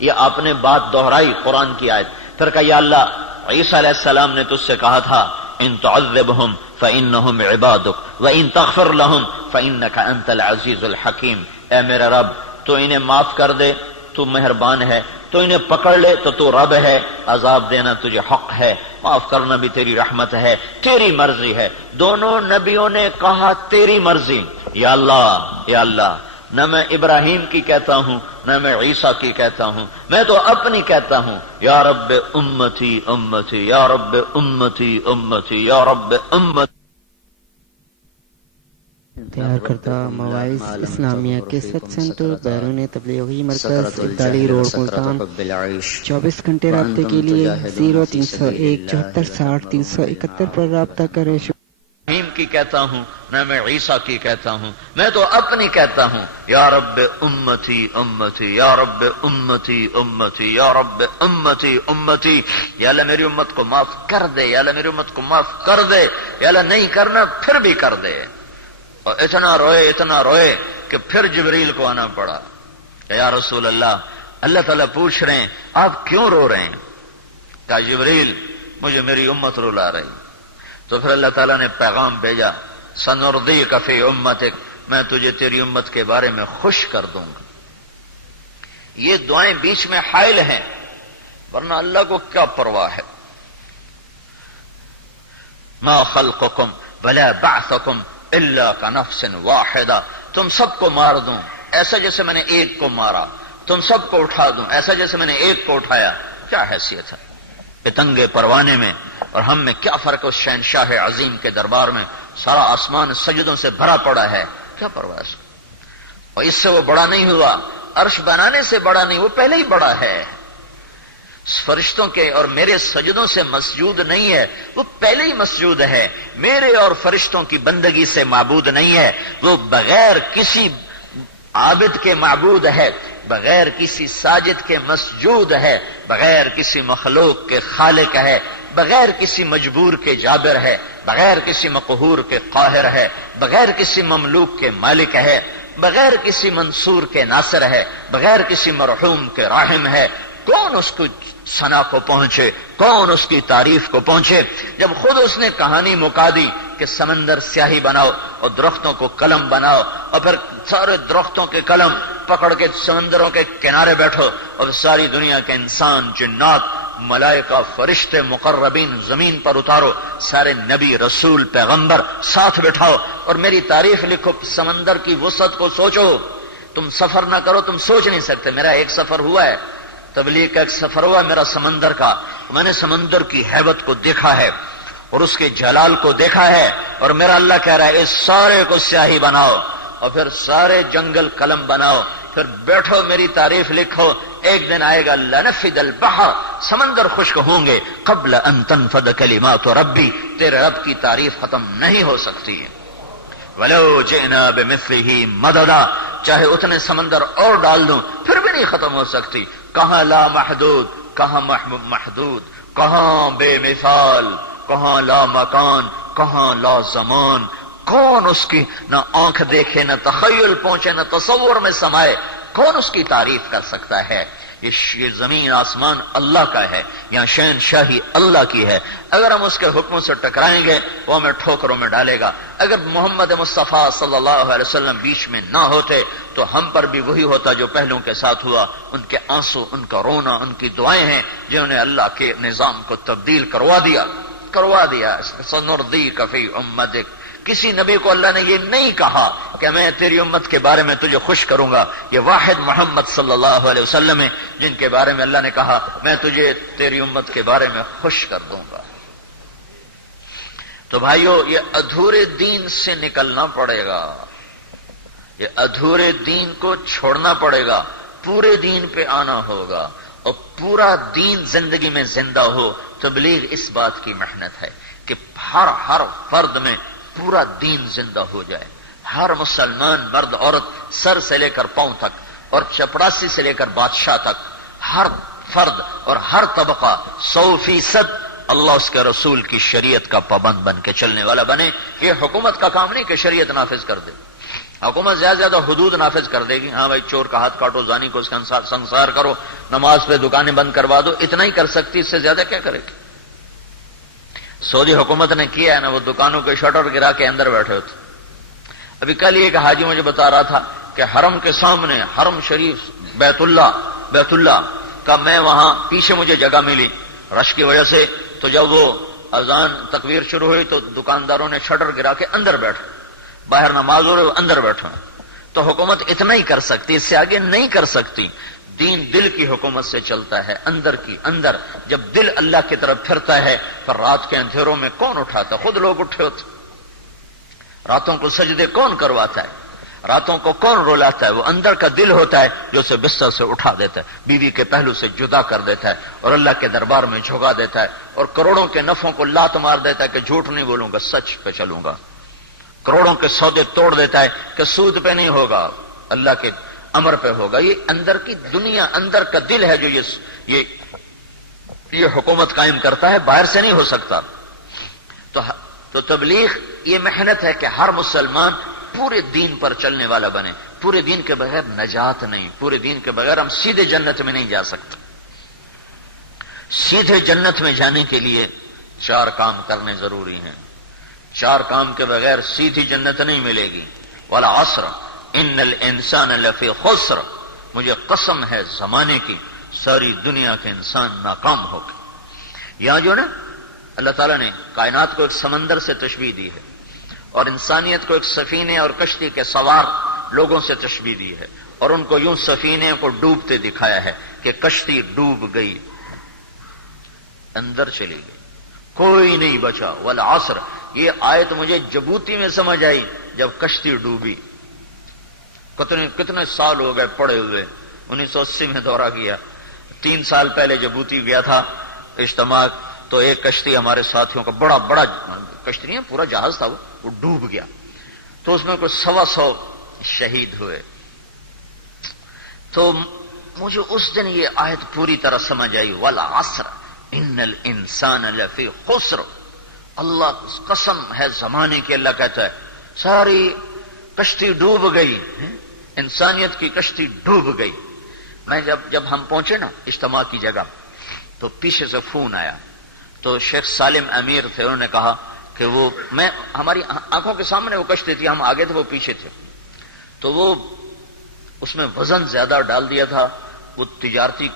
یہ آپ نے بات دہرائی قرآن کی آیت. پھر کہا یا اللہ عیسیٰ علیہ السلام نے تجھ سے کہا تھا ان تعذبہم فإنہم عبادک وإن تغفر لہم فإنک انت العزیز الحکیم. اے میرے رب تو انہیں معاف کر دے تو مہربان ہے، تو انہیں پکڑ لے تو رب ہے، عذاب دینا تجھے حق ہے، معاف کرنا بھی تیری رحمت ہے، تیری مرضی ہے. دونوں نبیوں نے کہا تیری مرضی. یا اللہ نہ میں ابراہیم کی کہتا ہوں نہ میں عیسیٰ کی کہتا ہوں، میں تو اپنی کہتا ہوں یا رب امتی امتی یا رب امتی امتی یا رب امتی. تیار کردہ مواعظ اسلامیہ کیسٹ سینٹر بیرون تبلیغی مرکز ابدالی روڈ ملتان 24 گھنٹے رابطے کے لیے 0301 74 60 371 پر رابطہ کریں. ابراہیم کی کہتا ہوں نہ میں عیسیٰ کی کہتا ہوں، میں تو اپنی کہتا ہوں یا رب امتی امتی یا رب امتی امتی یا رب امتی امتی. یا اللہ میری امت کو معاف کر دے، یا اللہ میری امت کو معاف کر دے، یا اللہ نہیں کرنا پھر بھی کر دے. اور اتنا روئے کہ پھر جبریل کو آنا پڑا. یا رسول اللہ تعالیٰ پوچھ رہے ہیں آپ کیوں رو رہے ہیں؟ کہا جبریل مجھے میری امت رلا رہی. تو پھر اللہ تعالیٰ نے پیغام بھیجا سنردیک فی امتک، میں تجھے تیری امت کے بارے میں خوش کر دوں گا. یہ دعائیں بیچ میں حائل ہیں، ورنہ اللہ کو کیا پرواہ ہے. ما خلقکم ولا بعثکم الا کنفس واحدہ، تم سب کو مار دوں ایسا جیسے میں نے ایک کو مارا، تم سب کو اٹھا دوں ایسا جیسے میں نے ایک کو اٹھایا. کیا حیثیت ہے پتنگے پروانے میں اور ہم میں؟ کیا فرق ہے اس شہنشاہ عظیم کے دربار میں؟ سارا آسمان سجدوں سے بھرا پڑا ہے، کیا پرواہ ہے. اور اس سے وہ بڑا نہیں ہوا، عرش بنانے سے بڑا نہیں، وہ پہلے ہی بڑا ہے. فرشتوں کے اور میرے سجدوں سے مسجود نہیں ہے، وہ پہلے ہی مسجود ہے. میرے اور فرشتوں کی بندگی سے معبود نہیں ہے، وہ بغیر کسی عابد کے معبود ہے، بغیر کسی ساجد کے مسجود ہے، بغیر کسی مخلوق کے خالق ہے، بغیر کسی مجبور کے جابر ہے، بغیر کسی مقہور کے قاہر ہے، بغیر کسی مملوک کے مالک ہے، بغیر کسی منصور کے ناصر ہے، بغیر کسی مرحوم کے راحم ہے. کون اس کو ثنا کو پہنچے، کون اس کی تعریف کو پہنچے؟ جب خود اس نے کہانی مکا دی کہ سمندر سیاہی بناؤ اور درختوں کو قلم بناؤ، اور پھر سارے درختوں کے قلم پکڑ کے سمندروں کے کنارے بیٹھو، اور ساری دنیا کے انسان جنات ملائکہ فرشتے مقربین زمین پر اتارو، سارے نبی رسول پیغمبر ساتھ بٹھاؤ اور میری تعریف لکھو. سمندر کی وسعت کو سوچو. تم سفر نہ کرو، تم سوچ نہیں سکتے. میرا ایک سفر ہوا ہے، تبلیغ کا ایک سفر ہوا میرا سمندر کا. میں نے سمندر کی ہیبت کو دیکھا ہے اور اس کے جلال کو دیکھا ہے، اور میرا اللہ کہہ رہا ہے اس سارے کو سیاہی بناؤ اور پھر سارے جنگل قلم بناؤ، پھر بیٹھو میری تعریف لکھو. ایک دن آئے گا لنفد البحر، سمندر خشک ہوں گے قبل ان تنفد کلمات ربی، تیرے رب کی تعریف ختم نہیں ہو سکتی ہے. ولو جئنا بمثلہ مددا، چاہے اتنے سمندر اور ڈال دوں پھر بھی نہیں ختم ہو سکتی. کہاں لا محدود، کہاں محدود، کہاں بے مثال، کہاں لا مکان، کہاں لا زمان. کون اس کی نہ آنکھ دیکھے، نہ تخیل پہنچے، نہ تصور میں سمائے، کون اس کی تعریف کر سکتا ہے؟ یہ زمین آسمان اللہ کا ہے، یہاں شہنشاہی اللہ کی ہے. اگر ہم اس کے حکموں سے ٹکرائیں گے وہ ہمیں ٹھوکروں میں ڈالے گا. اگر محمد مصطفیٰ صلی اللہ علیہ وسلم بیچ میں نہ ہوتے تو ہم پر بھی وہی ہوتا جو پہلوں کے ساتھ ہوا. ان کے آنسو، ان کا رونا، ان کی دعائیں ہیں جنہوں نے اللہ کے نظام کو تبدیل کروا دیا. سنردیک فی امتک. کسی نبی کو اللہ نے یہ نہیں کہا کہ میں تیری امت کے بارے میں تجھے خوش کروں گا. یہ واحد محمد صلی اللہ علیہ وسلم ہے جن کے بارے میں اللہ نے کہا میں تجھے تیری امت کے بارے میں خوش کر دوں گا. تو بھائیو یہ ادھورے دین سے نکلنا پڑے گا، یہ ادھورے دین کو چھوڑنا پڑے گا، پورے دین پہ آنا ہوگا اور پورا دین زندگی میں زندہ ہو. تبلیغ اس بات کی محنت ہے کہ ہر فرد میں پورا دین زندہ ہو جائے. ہر مسلمان مرد عورت سر سے لے کر پاؤں تک اور چپڑاسی سے لے کر بادشاہ تک ہر فرد اور ہر طبقہ 100% اللہ اس کے رسول کی شریعت کا پابند بن کے چلنے والا بنے. یہ حکومت کا کام نہیں کہ شریعت نافذ کر دے. حکومت زیادہ سے زیادہ حدود نافذ کر دے گی، ہاں بھائی چور کا ہاتھ کاٹو، زانی کو اس کا سنسار کرو، نماز پہ دکانیں بند کروا دو، اتنا ہی کر سکتی، اس سے زیادہ کیا کرے گی؟ سعودی حکومت نے کیا ہے نا، وہ دکانوں کے شٹر گرا کے اندر بیٹھے ہوتے. ابھی کل ایک حاجی مجھے بتا رہا تھا کہ حرم کے سامنے، حرم شریف بیت اللہ کا، میں وہاں پیچھے مجھے جگہ ملی رش کی وجہ سے، تو جب وہ اذان تکبیر شروع ہوئی تو دکانداروں نے شٹر گرا کے اندر بیٹھے، باہر نماز ہو رہے وہ اندر بیٹھے. تو حکومت اتنا ہی کر سکتی، اس سے آگے نہیں کر سکتی. دین دل کی حکومت سے چلتا ہے، اندر کی اندر. جب دل اللہ کی طرف پھرتا ہے تو رات کے اندھیروں میں کون اٹھاتا؟ خود لوگ اٹھے ہوتے. راتوں کو سجدے کون کرواتا ہے؟ راتوں کو کون رولاتا ہے؟ وہ اندر کا دل ہوتا ہے جو اسے بستر سے اٹھا دیتا ہے، بیوی کے پہلو سے جدا کر دیتا ہے اور اللہ کے دربار میں جھکا دیتا ہے، اور کروڑوں کے نفعوں کو لات مار دیتا ہے کہ جھوٹ نہیں بولوں گا، سچ پہ چلوں گا. کروڑوں کے سودے توڑ دیتا ہے کہ سود پہ نہیں ہوگا، اللہ کے امر پہ ہوگا. یہ اندر کی دنیا، اندر کا دل ہے جو یہ حکومت قائم کرتا ہے، باہر سے نہیں ہو سکتا. تو تبلیغ یہ محنت ہے کہ ہر مسلمان پورے دین پر چلنے والا بنے. پورے دین کے بغیر نجات نہیں، پورے دین کے بغیر ہم سیدھے جنت میں نہیں جا سکتے. سیدھے جنت میں جانے کے لیے 4 کام کرنے ضروری ہیں. 4 کام کے بغیر سیدھی جنت نہیں ملے گی. والعصر ان الانسان لفی خسر، مجھے قسم ہے زمانے کی، ساری دنیا کے انسان ناکام ہو گئے. یہاں جو نا اللہ تعالیٰ نے کائنات کو ایک سمندر سے تشبیہ دی ہے، اور انسانیت کو ایک سفینے اور کشتی کے سوار لوگوں سے تشبیہ دی ہے، اور ان کو یوں سفینے کو ڈوبتے دکھایا ہے کہ کشتی ڈوب گئی، اندر چلی گئی، کوئی نہیں بچا. والعصر، یہ آیت مجھے جبوتی میں سمجھ آئی جب کشتی ڈوبی. کتنے سال ہو گئے پڑے ہوئے، 1980 میں دورہ کیا. 3 سال پہلے جبوتی گیا تھا اجتماع، تو ایک کشتی ہمارے ساتھیوں کا، بڑا کشتی نہیں، پورا جہاز تھا، وہ ڈوب گیا. تو اس میں کوئی 125 شہید ہوئے. تو مجھے اس دن یہ آیت پوری طرح سمجھ آئی. والعصر ان الانسان لفی خسر، اللہ قسم ہے زمانے کی، اللہ کہتا ہے ساری کشتی ڈوب گئی، انسانیت کی کشتی ڈوب گئی. میں جب ہم پہنچے نا اجتماع کی جگہ، تو پیچھے سے فون آیا. تو شیخ سالم امیر تھے، انہوں نے کہا کہ ہماری آنکھوں کے سامنے وہ کشتی تھی، ہم آگے تھے وہ پیچھے تھے. تو وہ اس میں وزن زیادہ ڈال دیا تھا، وہ تجارتی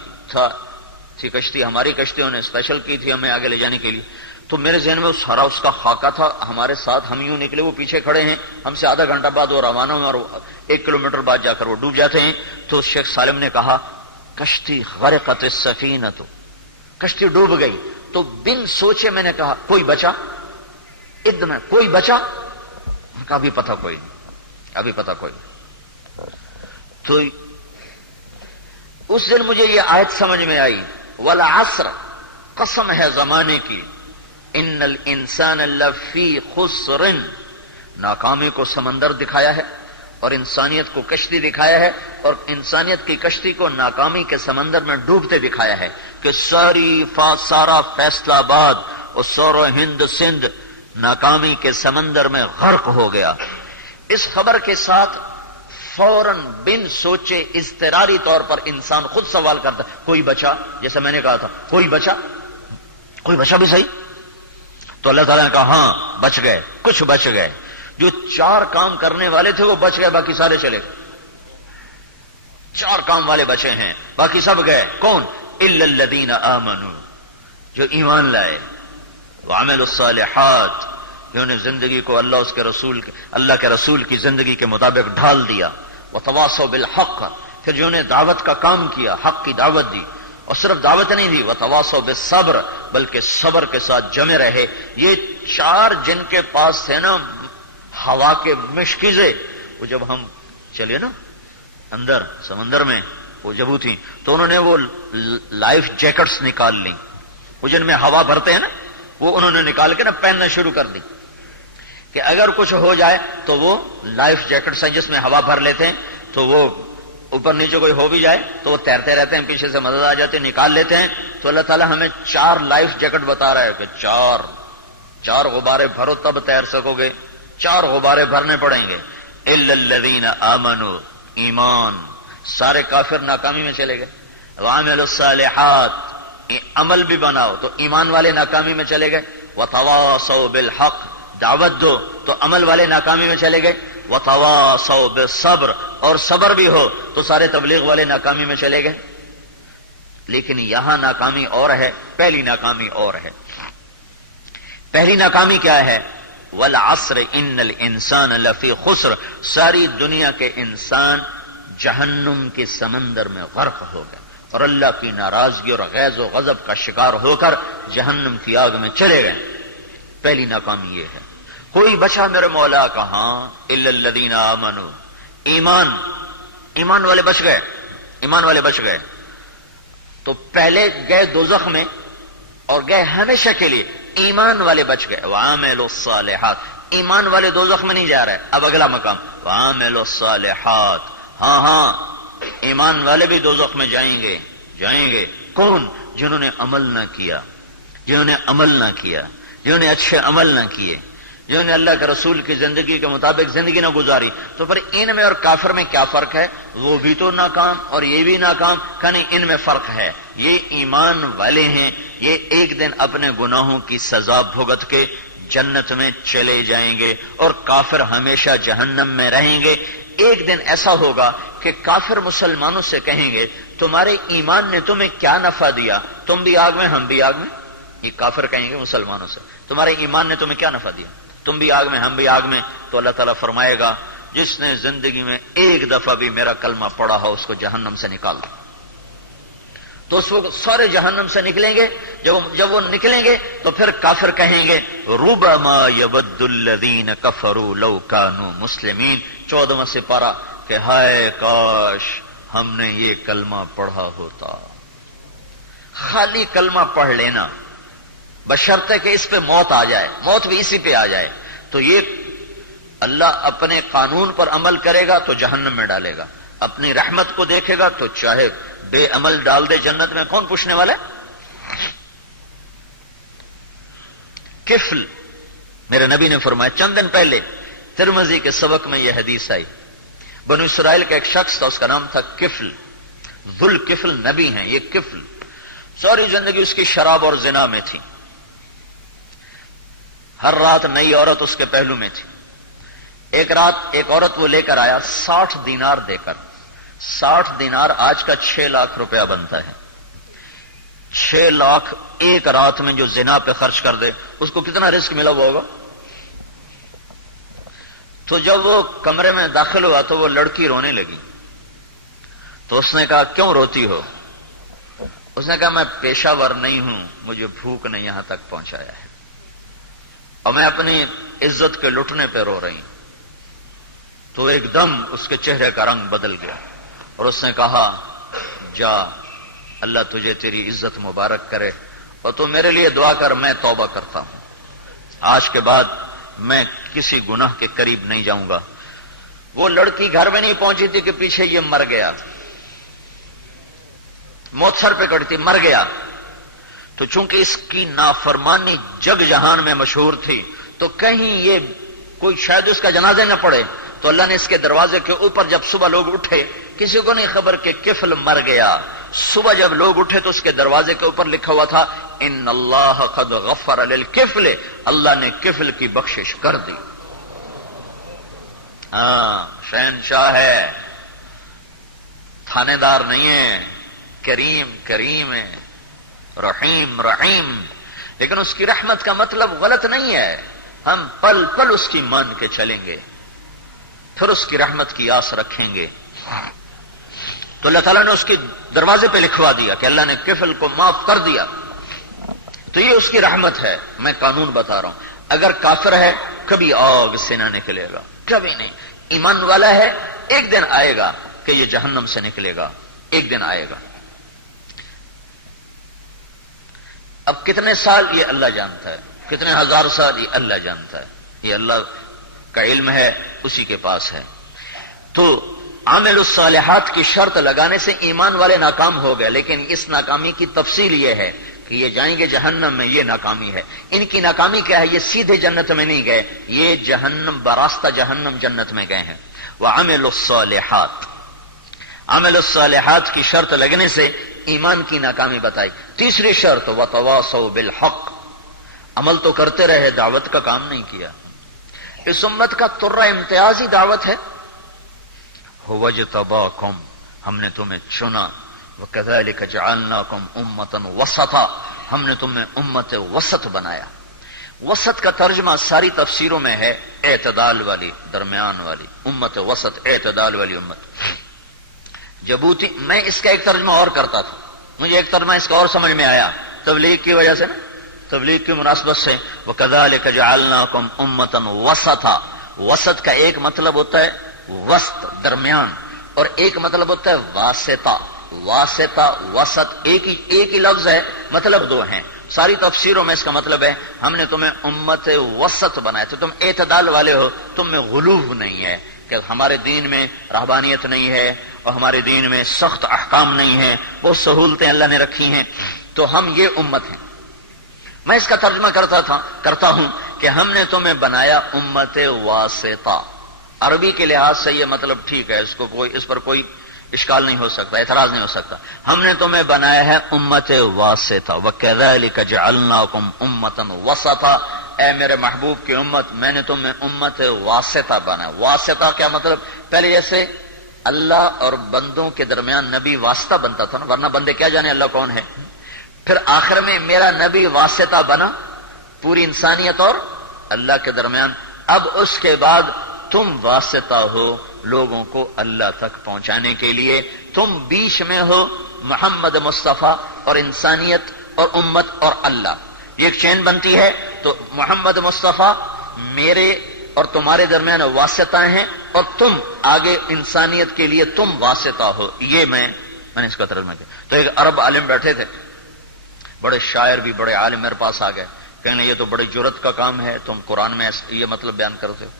تھی کشتی، ہماری کشتیوں نے اسپیشل کی تھی ہمیں آگے لے جانے کے لیے. تو میرے ذہن میں سارا اس کا خاکہ تھا. ہمارے ساتھ ہم یوں نکلے، وہ پیچھے کھڑے ہیں، ہم سے آدھا گھنٹہ بعد وہ روانہ ہوئے، اور 1 کلومیٹر بعد جا کر وہ ڈوب جاتے ہیں. تو شیخ سالم نے کہا کشتی غرقت السفینۃ، کشتی ڈوب گئی. تو بن سوچے میں نے کہا کوئی بچا؟ میں کوئی بچا؟ ابھی پتہ کوئی نہیں، ابھی پتہ کوئی نہیں. تو اس دن مجھے یہ آیت سمجھ میں آئی. والعصر، قسم ہے زمانے کی، ان الانسان لفی خسر، ناکامی کو سمندر دکھایا ہے اور انسانیت کو کشتی دکھایا ہے، اور انسانیت کی کشتی کو ناکامی کے سمندر میں ڈوبتے دکھایا ہے کہ سارا فیصلہ آباد اور سورا ہند سندھ ناکامی کے سمندر میں غرق ہو گیا. اس خبر کے ساتھ فوراً بن سوچے اضطراری طور پر انسان خود سوال کرتا کوئی بچا؟ جیسا میں نے کہا تھا کوئی بچا، کوئی بچا بھی صحیح. تو اللہ تعالیٰ نے کہا ہاں بچ گئے، کچھ بچ گئے. جو 4 کام کرنے والے تھے وہ بچ گئے، باقی سارے چلے گئے. 4 کام والے بچے ہیں، باقی سب گئے. کون؟ الا الذین آمنوا، جو ایمان لائے، وعملوا الصالحات، جنہوں نے زندگی کو اللہ کے رسول کی زندگی کے مطابق ڈھال دیا. وتواصوا بالحق، پھر جنہوں نے دعوت کا کام کیا، حق کی دعوت دی، اور صرف دعوت نہیں دی. وتواصوا بالصبر، بلکہ صبر کے ساتھ جمے رہے. یہ 4 جن کے پاس تھے نا ہوا کے مشکیزیں، وہ جب ہم چلے نا اندر سمندر میں، وہ جب تھی تو انہوں نے وہ لائف جیکٹس نکال لی، وہ جن میں ہوا بھرتے ہیں نا، وہ انہوں نے نکال کے نا پہننا شروع کر دی کہ اگر کچھ ہو جائے تو وہ لائف جیکٹس ہیں جس میں ہوا بھر لیتے ہیں، تو وہ اوپر نیچے کوئی ہو بھی جائے تو وہ تیرتے رہتے ہیں، پیچھے سے مدد آ جاتے ہیں، نکال لیتے ہیں. تو اللہ تعالیٰ ہمیں 4 لائف جیکٹ بتا رہا ہے کہ 4 غبارے بھرو تب تیر سکو گے. 4 غبارے بھرنے پڑیں گے. الا الذین آمنوا، ایمان، سارے کافر ناکامی میں چلے گئے. وعملوا الصالحات، عمل بھی بناؤ تو ایمان والے ناکامی میں چلے گئے. وتواصوا بالحق، دعوت دو تو عمل والے ناکامی میں چلے گئے. وتواصوا بالصبر، اور صبر بھی ہو تو سارے تبلیغ والے ناکامی میں چلے گئے. لیکن یہاں ناکامی اور ہے، پہلی ناکامی اور ہے. پہلی ناکامی کیا ہے؟ والعصر ان الانسان لفی خسر، ساری دنیا کے انسان جہنم کے سمندر میں غرق ہو گئے اور اللہ کی ناراضگی اور غیظ و غضب کا شکار ہو کر جہنم کی آگ میں چلے گئے. پہلی ناکامی یہ ہے. کوئی بچا میرے مولا کہاں؟ الا الذین آمنوا، ایمان والے بچ گئے، ایمان والے بچ گئے. تو پہلے گئے دوزخ میں اور گئے ہمیشہ کے لیے، ایمان والے بچ گئے. وعملوا الصالحات، ایمان والے دوزخ میں نہیں جا رہے. اب اگلا مقام وعملوا الصالحات، ہاں ایمان والے بھی دوزخ میں جائیں گے. کون؟ جنہوں نے عمل نہ کیا، جنہوں نے اچھے عمل نہ کیے، جنہوں نے اللہ کے رسول کی زندگی کے مطابق زندگی نہ گزاری. تو پھر ان میں اور کافر میں کیا فرق ہے؟ وہ بھی تو ناکام اور یہ بھی ناکام. کہیں ان میں فرق ہے. یہ ایمان والے ہیں، یہ ایک دن اپنے گناہوں کی سزا بھگت کے جنت میں چلے جائیں گے اور کافر ہمیشہ جہنم میں رہیں گے. ایک دن ایسا ہوگا کہ کافر مسلمانوں سے کہیں گے تمہارے ایمان نے تمہیں کیا نفع دیا؟ تم بھی آگ میں، ہم بھی آگ میں. یہ کافر کہیں گے مسلمانوں سے تمہارے ایمان نے تمہیں کیا نفع دیا؟ تم بھی آگ میں، ہم بھی آگ میں. تو اللہ تعالیٰ فرمائے گا جس نے زندگی میں ایک دفعہ بھی میرا کلمہ پڑھا ہو اس کو جہنم سے نکال دو. تو اس وقت سارے جہنم سے نکلیں گے. جب وہ نکلیں گے تو پھر کافر کہیں گے ربما یود الذین کفروا لو کانوا مسلمین. 14واں سپارہ کہ ہائے کاش ہم نے یہ کلمہ پڑھا ہوتا. خالی کلمہ پڑھ لینا بشرطے کہ اس پہ موت آ جائے، موت بھی اسی پہ آ جائے. تو یہ اللہ اپنے قانون پر عمل کرے گا تو جہنم میں ڈالے گا، اپنی رحمت کو دیکھے گا تو چاہے بے عمل ڈال دے جنت میں. کون پوچھنے والا ہے؟ کفل، میرے نبی نے فرمایا چند دن پہلے ترمذی کے سبق میں یہ حدیث آئی. بنو اسرائیل کا ایک شخص تھا، اس کا نام تھا کفل. ذل کفل نبی ہیں یہ کفل. ساری زندگی اس کی شراب اور زنا میں تھی. ہر رات نئی عورت اس کے پہلو میں تھی. ایک رات ایک عورت وہ لے کر آیا 60 دینار دے کر. 60 دینار آج کا 6 لاکھ روپیہ بنتا ہے. 6 لاکھ ایک رات میں جو زنا پہ خرچ کر دے اس کو کتنا رزق ملا ہوا ہوگا. تو جب وہ کمرے میں داخل ہوا تو وہ لڑکی رونے لگی. تو اس نے کہا کیوں روتی ہو؟ اس نے کہا میں پیشہ ور نہیں ہوں، مجھے بھوک نے یہاں تک پہنچایا ہے اور میں اپنی عزت کے لٹنے پہ رو رہی ہوں. تو ایک دم اس کے چہرے کا رنگ بدل گیا اور اس نے کہا جا، اللہ تجھے تیری عزت مبارک کرے اور تو میرے لیے دعا کر، میں توبہ کرتا ہوں، آج کے بعد میں کسی گناہ کے قریب نہیں جاؤں گا. وہ لڑکی گھر میں نہیں پہنچی تھی کہ پیچھے یہ مر گیا، موت سر پہ کڑی تھی، مر گیا. تو چونکہ اس کی نافرمانی جگ جہان میں مشہور تھی تو کہیں یہ کوئی شاید اس کا جنازہ نہ پڑے. تو اللہ نے اس کے دروازے کے اوپر جب صبح لوگ اٹھے، کسی کو نہیں خبر کہ کفل مر گیا. صبح جب لوگ اٹھے تو اس کے دروازے کے اوپر لکھا ہوا تھا ان اللہ قد غفر للکفل، اللہ نے کفل کی بخشش کر دی. ہاں شہنشاہ ہے، تھانے دار نہیں ہے، کریم ہے، رحیم. لیکن اس کی رحمت کا مطلب غلط نہیں ہے. ہم پل پل اس کی مان کے چلیں گے، پھر اس کی رحمت کی آس رکھیں گے. تو اللہ تعالیٰ نے اس کے دروازے پہ لکھوا دیا کہ اللہ نے کفل کو معاف کر دیا. تو یہ اس کی رحمت ہے. میں قانون بتا رہا ہوں، اگر کافر ہے کبھی آگ سے نہ نکلے گا، کبھی نہیں. ایمان والا ہے ایک دن آئے گا کہ یہ جہنم سے نکلے گا، ایک دن آئے گا. اب کتنے سال یہ اللہ جانتا ہے، کتنے ہزار سال یہ اللہ جانتا ہے، یہ اللہ کا علم ہے، اسی کے پاس ہے. تو عامل الصالحات کی شرط لگانے سے ایمان والے ناکام ہو گئے. لیکن اس ناکامی کی تفصیل یہ ہے کہ یہ جائیں گے جہنم میں، یہ ناکامی ہے۔ ان کی ناکامی کیا ہے؟ یہ سیدھے جنت میں نہیں گئے، یہ جہنم براستہ جہنم جنت میں گئے ہیں۔ وعملوا الصالحات، عمل الصالحات کی شرط لگنے سے ایمان کی ناکامی بتائی۔ تیسری شرط وتواصوا بالحق، عمل تو کرتے رہے، دعوت کا کام نہیں کیا۔ اس امت کا ترہ امتیازی دعوت ہے، هو اجتباکم، ہم نے تمہیں چنا، وَكَذَلِكَ جَعَلْنَاكُمْ أُمَّةً وَسَطًا، ہم نے تمہیں امت وسط بنایا۔ وسط کا ترجمہ ساری تفسیروں میں ہے اعتدال والی، درمیان والی امت وسط، اعتدال والی امت۔ جبوتی، میں اس کا ایک ترجمہ اور کرتا تھا، مجھے ایک ترجمہ اس کا اور سمجھ میں آیا تبلیغ کی وجہ سے نا، تبلیغ کی مناسبت سے، وَكَذَلِكَ جَعَلْنَاكُمْ أُمَّةً وَسَطًا۔ وسط کا ایک مطلب ہوتا ہے وسط، درمیان، اور ایک مطلب ہوتا ہے واسطہ۔ واسطہ وسط ایک ہی لفظ ہے، مطلب دو ہیں۔ ساری تفسیروں میں اس کا مطلب ہے ہم نے تمہیں امت وسط بنایا تھا، تم اعتدال والے ہو، تم میں غلو نہیں ہے کہ ہمارے دین میں رہبانیت نہیں ہے اور ہمارے دین میں سخت احکام نہیں ہے، بہت سہولتیں اللہ نے رکھی ہیں، تو ہم یہ امت ہیں۔ میں اس کا ترجمہ کرتا ہوں کہ ہم نے تمہیں بنایا امت واسطہ۔ عربی کے لحاظ سے یہ مطلب ٹھیک ہے، اس پر کوئی اشکال نہیں ہو سکتا، اعتراض نہیں ہو سکتا۔ ہم نے تمہیں بنایا ہے امت واسطہ، وَكَذَلِكَ جَعَلْنَاكُمْ أُمَّةً وَسَطًا، اے میرے محبوب کی امت، میں نے تمہیں امت واسطہ بنایا۔ واسطہ کیا مطلب؟ پہلے جیسے اللہ اور بندوں کے درمیان نبی واسطہ بنتا تھا نا، ورنہ بندے کیا جانے اللہ کون ہے۔ پھر آخر میں میرا نبی واسطہ بنا پوری انسانیت اور اللہ کے درمیان۔ اب اس کے بعد تم واسطہ ہو لوگوں کو اللہ تک پہنچانے کے لیے، تم بیچ میں ہو محمد مصطفیٰ اور انسانیت اور امت اور اللہ، یہ ایک چین بنتی ہے۔ تو محمد مصطفیٰ میرے اور تمہارے درمیان واسطہ ہیں، اور تم آگے انسانیت کے لیے تم واسطہ ہو۔ یہ میں نے اس کا ترجمہ کیا۔ تو ایک عرب عالم بیٹھے تھے، بڑے شاعر بھی، بڑے عالم میرے پاس آ گئے، کہنے یہ تو بڑی جرت کا کام ہے، تم قرآن میں یہ مطلب بیان کرتے ہو۔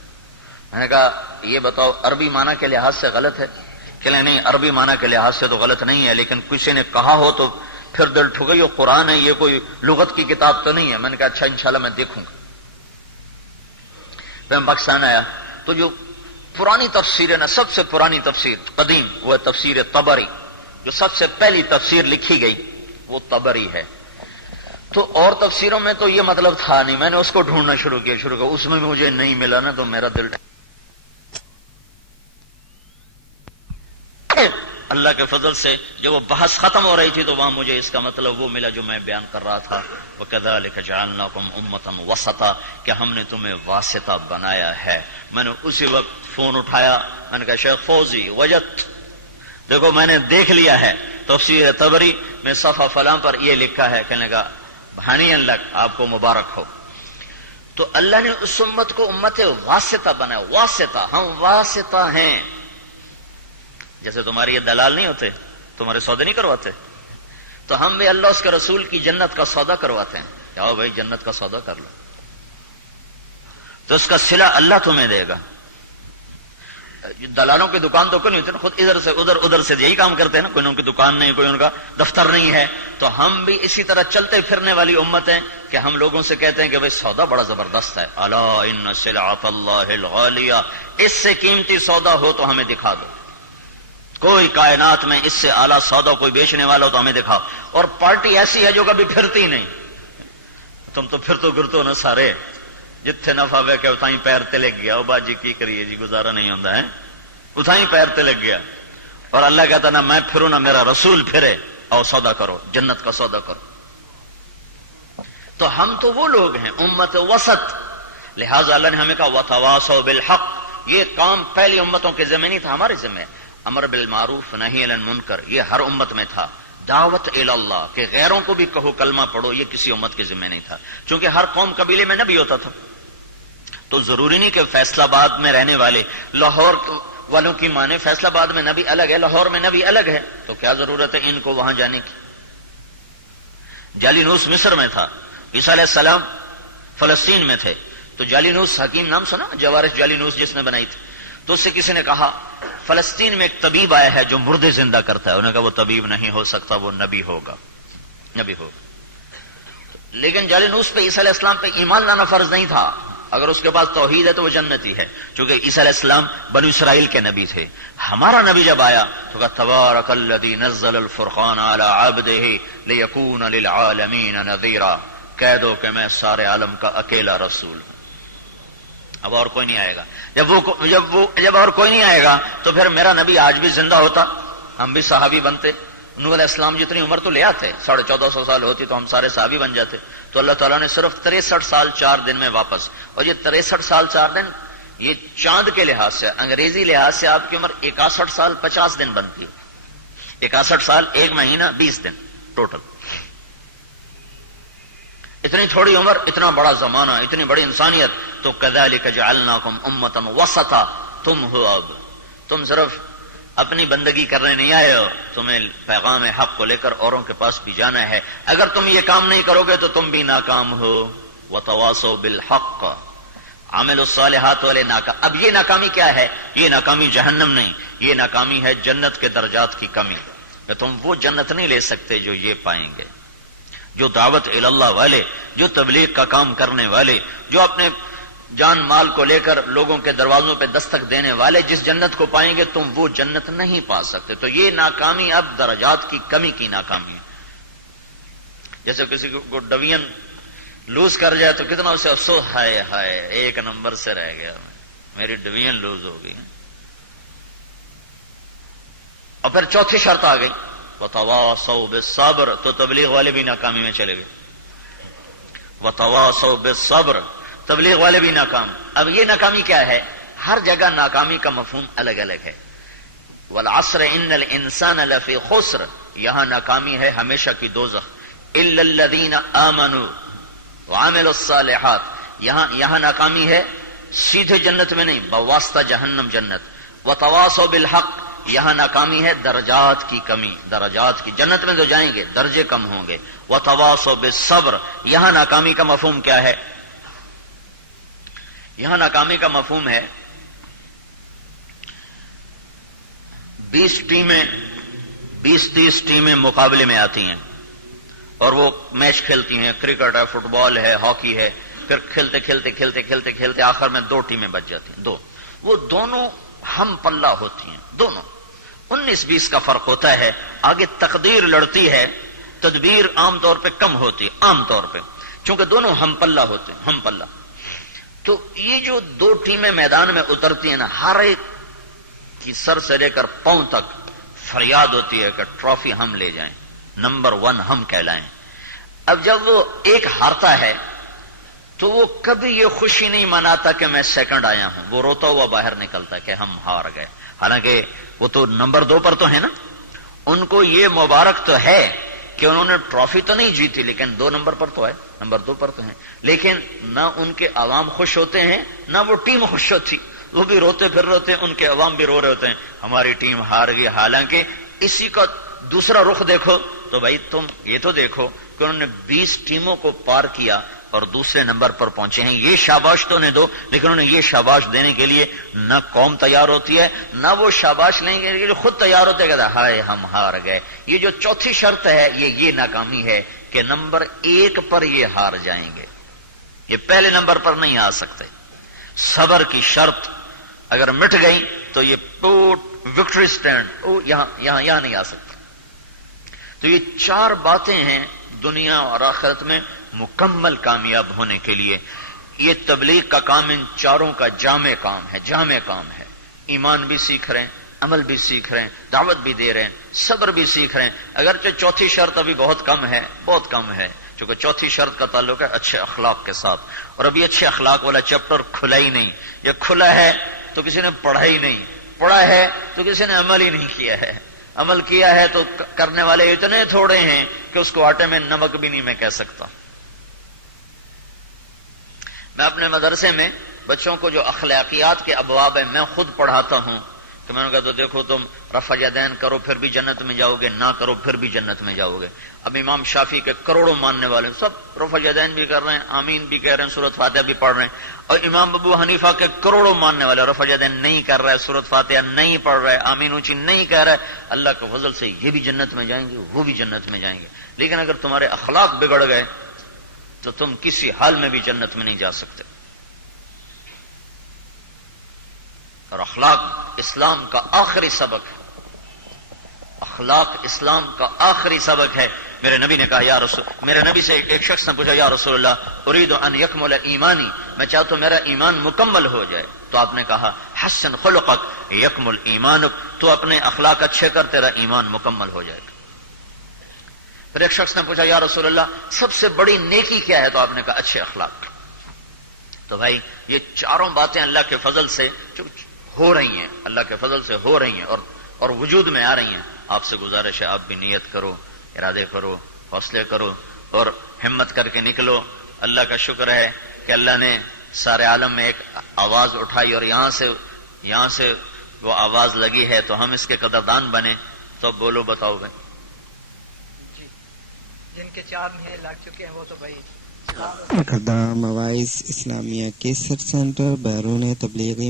میں نے کہا یہ بتاؤ عربی معنی کے لحاظ سے غلط ہے؟ کہ نہیں، عربی معنی کے لحاظ سے تو غلط نہیں ہے، لیکن کسی نے کہا ہو تو پھر دل ٹھگئی، یہ قرآن ہے، یہ کوئی لغت کی کتاب تو نہیں ہے۔ میں نے کہا اچھا انشاءاللہ میں دیکھوں گا۔ پھر میں پاکستان آیا تو جو پرانی تفسیر ہے نا، سب سے پرانی تفسیر قدیم، وہ ہے تفسیر طبری، جو سب سے پہلی تفسیر لکھی گئی وہ طبری ہے۔ تو اور تفسیروں میں تو یہ مطلب تھا نہیں، میں نے اس کو ڈھونڈنا شروع کیا، اس میں بھی مجھے نہیں ملا نا، تو میرا دل اللہ کے فضل سے جب وہ بحث ختم ہو رہی تھی تو وہاں مجھے اس کا مطلب وہ ملا جو میں بیان کر رہا تھا، وَكَذَلِكَ جَعَلْنَاكُمْ أُمَّةً وَسَطًا، کہ ہم نے تمہیں واسطہ بنایا ہے۔ میں نے اسی وقت فون اٹھایا، میں نے کہا شیخ فوزی وجد، دیکھو میں نے دیکھ لیا ہے تفسیر طبری میں صفحہ فلاں پر یہ لکھا ہے۔ کہنے کا بھانی لک، آپ کو مبارک ہو۔ تو اللہ نے اس امت کو امت واسطہ بنایا۔ واسطہ، ہم واسطہ ہیں، جیسے تمہارے یہ دلال نہیں ہوتے، تمہارے سودے نہیں کرواتے، تو ہم بھی اللہ اس کے رسول کی جنت کا سودا کرواتے ہیں، جاؤ بھائی جنت کا سودا کر لو، تو اس کا صلہ اللہ تمہیں دے گا۔ دلالوں کی دکان تو کوئی نہیں ہوتی، خود ادھر سے ادھر سے یہی کام کرتے ہیں نا، کوئی ان کی دکان نہیں، کوئی ان کا دفتر نہیں ہے۔ تو ہم بھی اسی طرح چلتے پھرنے والی امت ہیں کہ ہم لوگوں سے کہتے ہیں کہ بھائی سودا بڑا زبردست ہے، الا ان سلعۃ اللہ الغالیہ، اس سے قیمتی سودا ہو تو ہمیں دکھا دو، کوئی کائنات میں اس سے اعلیٰ سودا کوئی بیچنے والا ہو تو ہمیں دکھاؤ۔ اور پارٹی ایسی ہے جو کبھی پھرتی نہیں، تم تو پھر تو گرتو نہ سارے، جتھے نفع وے کہ اتائی پیر تے لگ گیا، او باجی کی کریے جی، گزارا نہیں ہوتا ہے، اتائی پیر تے لگ گیا۔ اور اللہ کہتا نہ میں پھروں نہ میرا رسول پھرے، اور سودا کرو، جنت کا سودا کرو۔ تو ہم تو وہ لوگ ہیں امت وسط، لہذا اللہ نے ہمیں کہا وتواصوا بالحق، یہ کام پہلی امتوں کے ذمہ نہیں تھا، ہمارے ذمہ ہے۔ امر بالمعروف نہی عن المنکر، یہ ہر امت میں تھا۔ دعوت الی اللہ، کہ غیروں کو بھی کہو کلمہ پڑھو، یہ کسی امت کے ذمہ نہیں تھا، چونکہ ہر قوم قبیلے میں نبی ہوتا تھا۔ تو ضروری نہیں کہ فیصل آباد میں رہنے والے لاہور والوں کی مانے، فیصل آباد میں نبی الگ ہے، لاہور میں نبی الگ ہے، تو کیا ضرورت ہے ان کو وہاں جانے کی۔ جالینوس مصر میں تھا، عیسیٰ علیہ السلام فلسطین میں تھے، تو جالینوس حکیم نام سنا، جوارش جالینوس جس نے بنائی تھی، تو اس سے کسی نے کہا فلسطین میں ایک طبیب آیا ہے جو مردے زندہ کرتا ہے، انہوں نے کہا وہ طبیب نہیں ہو سکتا، وہ نبی ہوگا، نبی ہوگا۔ لیکن جالینوس پہ عیسیٰ علیہ السلام پہ ایمان لانا فرض نہیں تھا. اگر اس کے پاس توحید ہے تو وہ جنتی ہے، چونکہ عیسیٰ علیہ السلام بنو اسرائیل کے نبی تھے. ہمارا نبی جب آیا تو کہا تبارک الذی نزل الفرقان علی عبدہ لیکون للعالمین نذیرا، کہہ دو کہ میں سارے عالم کا اکیلا رسول ہوں، اب اور کوئی نہیں آئے گا. جب اور کوئی نہیں آئے گا تو پھر میرا نبی آج بھی زندہ ہوتا، ہم بھی صحابی بنتے. نوح علیہ السلام جتنی عمر تو لے آتے، 1450 سال ہوتی تو ہم سارے صحابی بن جاتے. تو اللہ تعالیٰ نے صرف 63 سال 4 دن میں واپس، اور یہ 63 سال 4 دن یہ چاند کے لحاظ سے، انگریزی لحاظ سے آپ کی عمر 61 سال 50 دن بنتی ہے. 61 سال 1 مہینہ 20 دن ٹوٹل. اتنی تھوڑی عمر، اتنا بڑا زمانہ، اتنی بڑی انسانیت. تو کذالک جعلناکم امۃ وسطا، تم ہو اب، تم صرف اپنی بندگی کرنے نہیں آئے ہو، تمہیں پیغام حق کو لے کر اوروں کے پاس بھی جانا ہے. اگر تم یہ کام نہیں کرو گے تو تم بھی ناکام ہو. وتواصوا بالحق، عامل الصالحات والے ناکام. اب یہ ناکامی کیا ہے؟ یہ ناکامی جہنم نہیں، یہ ناکامی ہے جنت کے درجات کی کمی. کہ تم وہ جنت نہیں لے سکتے جو یہ پائیں گے. جو دعوت اللہ والے، جو تبلیغ کا کام کرنے والے، جو اپنے جان مال کو لے کر لوگوں کے دروازوں پہ دستک دینے والے جس جنت کو پائیں گے تم وہ جنت نہیں پا سکتے. تو یہ ناکامی اب درجات کی کمی کی ناکامی ہے. جیسے کسی کو ڈویژن لوز کر جائے تو کتنا اسے افسوس، ہائے ہائے 1 نمبر سے رہ گیا، میری ڈویژن لوز ہو گئی. اور پھر چوتھی شرط آ گئی وتواصوا بالصبر، تو تبلیغ والے بھی ناکامی میں چلے گئے. وتواصوا بالصبر، تبلیغ والے بھی ناکام. اب یہ ناکامی کیا ہے؟ ہر جگہ ناکامی کا مفہوم الگ الگ ہے. والعصر ان الانسان لفی خسر، یہاں ناکامی ہے ہمیشہ کی دوزخ. الا الذین آمنوا وعملوا الصالحات، یہاں ناکامی ہے سیدھے جنت میں نہیں، بواسطہ جہنم جنت. وتواصوا بالحق، یہاں ناکامی ہے درجات کی کمی، درجات کی. جنت میں تو جائیں گے، درجے کم ہوں گے. وتواصوا بالصبر، یہاں ناکامی کا مفہوم کیا ہے؟ یہاں ناکامی کا مفہوم ہے 20 ٹیمیں 20-30 ٹیمیں مقابلے میں آتی ہیں اور وہ میچ کھیلتی ہیں، کرکٹ ہے، فٹ بال ہے، ہاکی ہے. پھر کھیلتے آخر میں 2 ٹیمیں بچ جاتی ہیں. وہ دونوں ہم پلہ ہوتی ہیں، دونوں 19-20 کا فرق ہوتا ہے. آگے تقدیر لڑتی ہے، تدبیر عام طور پہ کم ہوتی ہے، عام طور پہ، چونکہ دونوں ہم پلہ ہوتے ہیں، ہم پلہ. تو یہ جو 2 ٹیمیں میدان میں اترتی ہیں نا، ہر ایک کی سر سے لے کر پاؤں تک فریاد ہوتی ہے کہ ٹرافی ہم لے جائیں، نمبر 1 ہم کہلائیں. اب جب وہ ایک ہارتا ہے تو وہ کبھی یہ خوشی نہیں مناتا کہ میں سیکنڈ آیا ہوں، وہ روتا ہوا باہر نکلتا ہے کہ ہم ہار گئے. حالانکہ وہ تو نمبر 2 پر تو ہے نا، ان کو یہ مبارک تو ہے کہ انہوں نے ٹرافی تو نہیں جیتی، لیکن 2 نمبر پر تو ہے، نمبر 2 پر تو ہیں. لیکن نہ ان کے عوام خوش ہوتے ہیں نہ وہ ٹیم خوش ہوتی، وہ بھی روتے پھر روتے، ان کے عوام بھی رو رہے ہوتے ہیں ہماری ٹیم ہار گئی. حالانکہ اسی کا دوسرا رخ دیکھو تو بھائی تم یہ تو دیکھو کہ انہوں نے 20 ٹیموں کو پار کیا اور دوسرے نمبر پر پہنچے ہیں. یہ شاباش تو انہیں دو، لیکن انہیں یہ شاباش دینے کے لیے نہ قوم تیار ہوتی ہے، نہ وہ شاباش لیں گے جو خود تیار ہوتے ہیں کہ ہائے ہم ہار گئے. یہ جو چوتھی شرط ہے یہ ناکامی ہے کہ نمبر 1 پر یہ ہار جائیں گے، یہ پہلے نمبر پر نہیں آ سکتے. صبر کی شرط اگر مٹ گئی تو یہ وکٹری سٹینڈ یہاں نہیں آ سکتا. تو یہ 4 باتیں ہیں دنیا اور آخرت میں مکمل کامیاب ہونے کے لیے. یہ تبلیغ کا کام ان 4 کا جامع کام ہے. ایمان بھی سیکھ رہے ہیں، عمل بھی سیکھ رہے ہیں، دعوت بھی دے رہے ہیں، صبر بھی سیکھ رہے ہیں. اگرچہ چوتھی شرط ابھی بہت کم ہے چونکہ چوتھی شرط کا تعلق ہے اچھے اخلاق کے ساتھ، اور ابھی اچھے اخلاق والا چیپٹر کھلا ہی نہیں. یہ کھلا ہے تو کسی نے پڑھا ہی نہیں، پڑھا ہے تو کسی نے عمل ہی نہیں کیا ہے. عمل کیا ہے تو کرنے والے اتنے تھوڑے ہیں کہ اس کو آٹے میں نمک بھی نہیں میں کہہ سکتا. میں اپنے مدرسے میں بچوں کو جو اخلاقیات کے ابواب ہیں میں خود پڑھاتا ہوں کہ میں نے کہا تو دیکھو تم رفع یدین کرو پھر بھی جنت میں جاؤ گے، نہ کرو پھر بھی جنت میں جاؤ گے. اب امام شافعی کے کروڑوں ماننے والے سب رفع یدین بھی کر رہے ہیں، آمین بھی کہہ رہے ہیں، سورۃ فاتحہ بھی پڑھ رہے ہیں. اور امام ابو حنیفہ کے کروڑوں ماننے والے رفع یدین نہیں کر رہے، سورۃ فاتحہ نہیں پڑھ رہے، آمین اونچی نہیں کہہ رہے. اللہ کے فضل سے یہ بھی جنت میں جائیں گے، وہ بھی جنت میں جائیں گے. لیکن اگر تمہارے اخلاق بگڑ گئے تو تم کسی حال میں بھی جنت میں نہیں جا سکتے. اور اخلاق اسلام کا آخری سبق ہے. اخلاق اسلام کا آخری سبق ہے. میرے نبی نے کہا میرے نبی سے ایک شخص نے پوچھا یا رسول اللہ اريد ان يكمل ایمانی، میں چاہتا ہوں میرا ایمان مکمل ہو جائے. تو آپ نے کہا حسن خلقک یکمل ایمانک، تو اپنے اخلاق اچھے کر تیرا ایمان مکمل ہو جائے گا. پھر ایک شخص نے پوچھا یا رسول اللہ سب سے بڑی نیکی کیا ہے؟ تو آپ نے کہا اچھے اخلاق. تو بھائی یہ چاروں باتیں اللہ کے فضل سے جو ہو رہی ہیں، اللہ کے فضل سے ہو رہی ہیں اور وجود میں آ رہی ہیں. آپ سے گزارش ہے آپ بھی نیت کرو، ارادے کرو، حوصلے کرو اور ہمت کر کے نکلو. اللہ کا شکر ہے کہ اللہ نے سارے عالم میں ایک آواز اٹھائی اور یہاں سے وہ آواز لگی ہے تو ہم اس کے قدردان بنے. تو بولو بتاؤ بھائی. جی جن کے 4 مہینے لگ چکے ہیں وہ تو بھائی مواعظ اسلامیہ کیسٹ سینٹر بیرون تبلیغی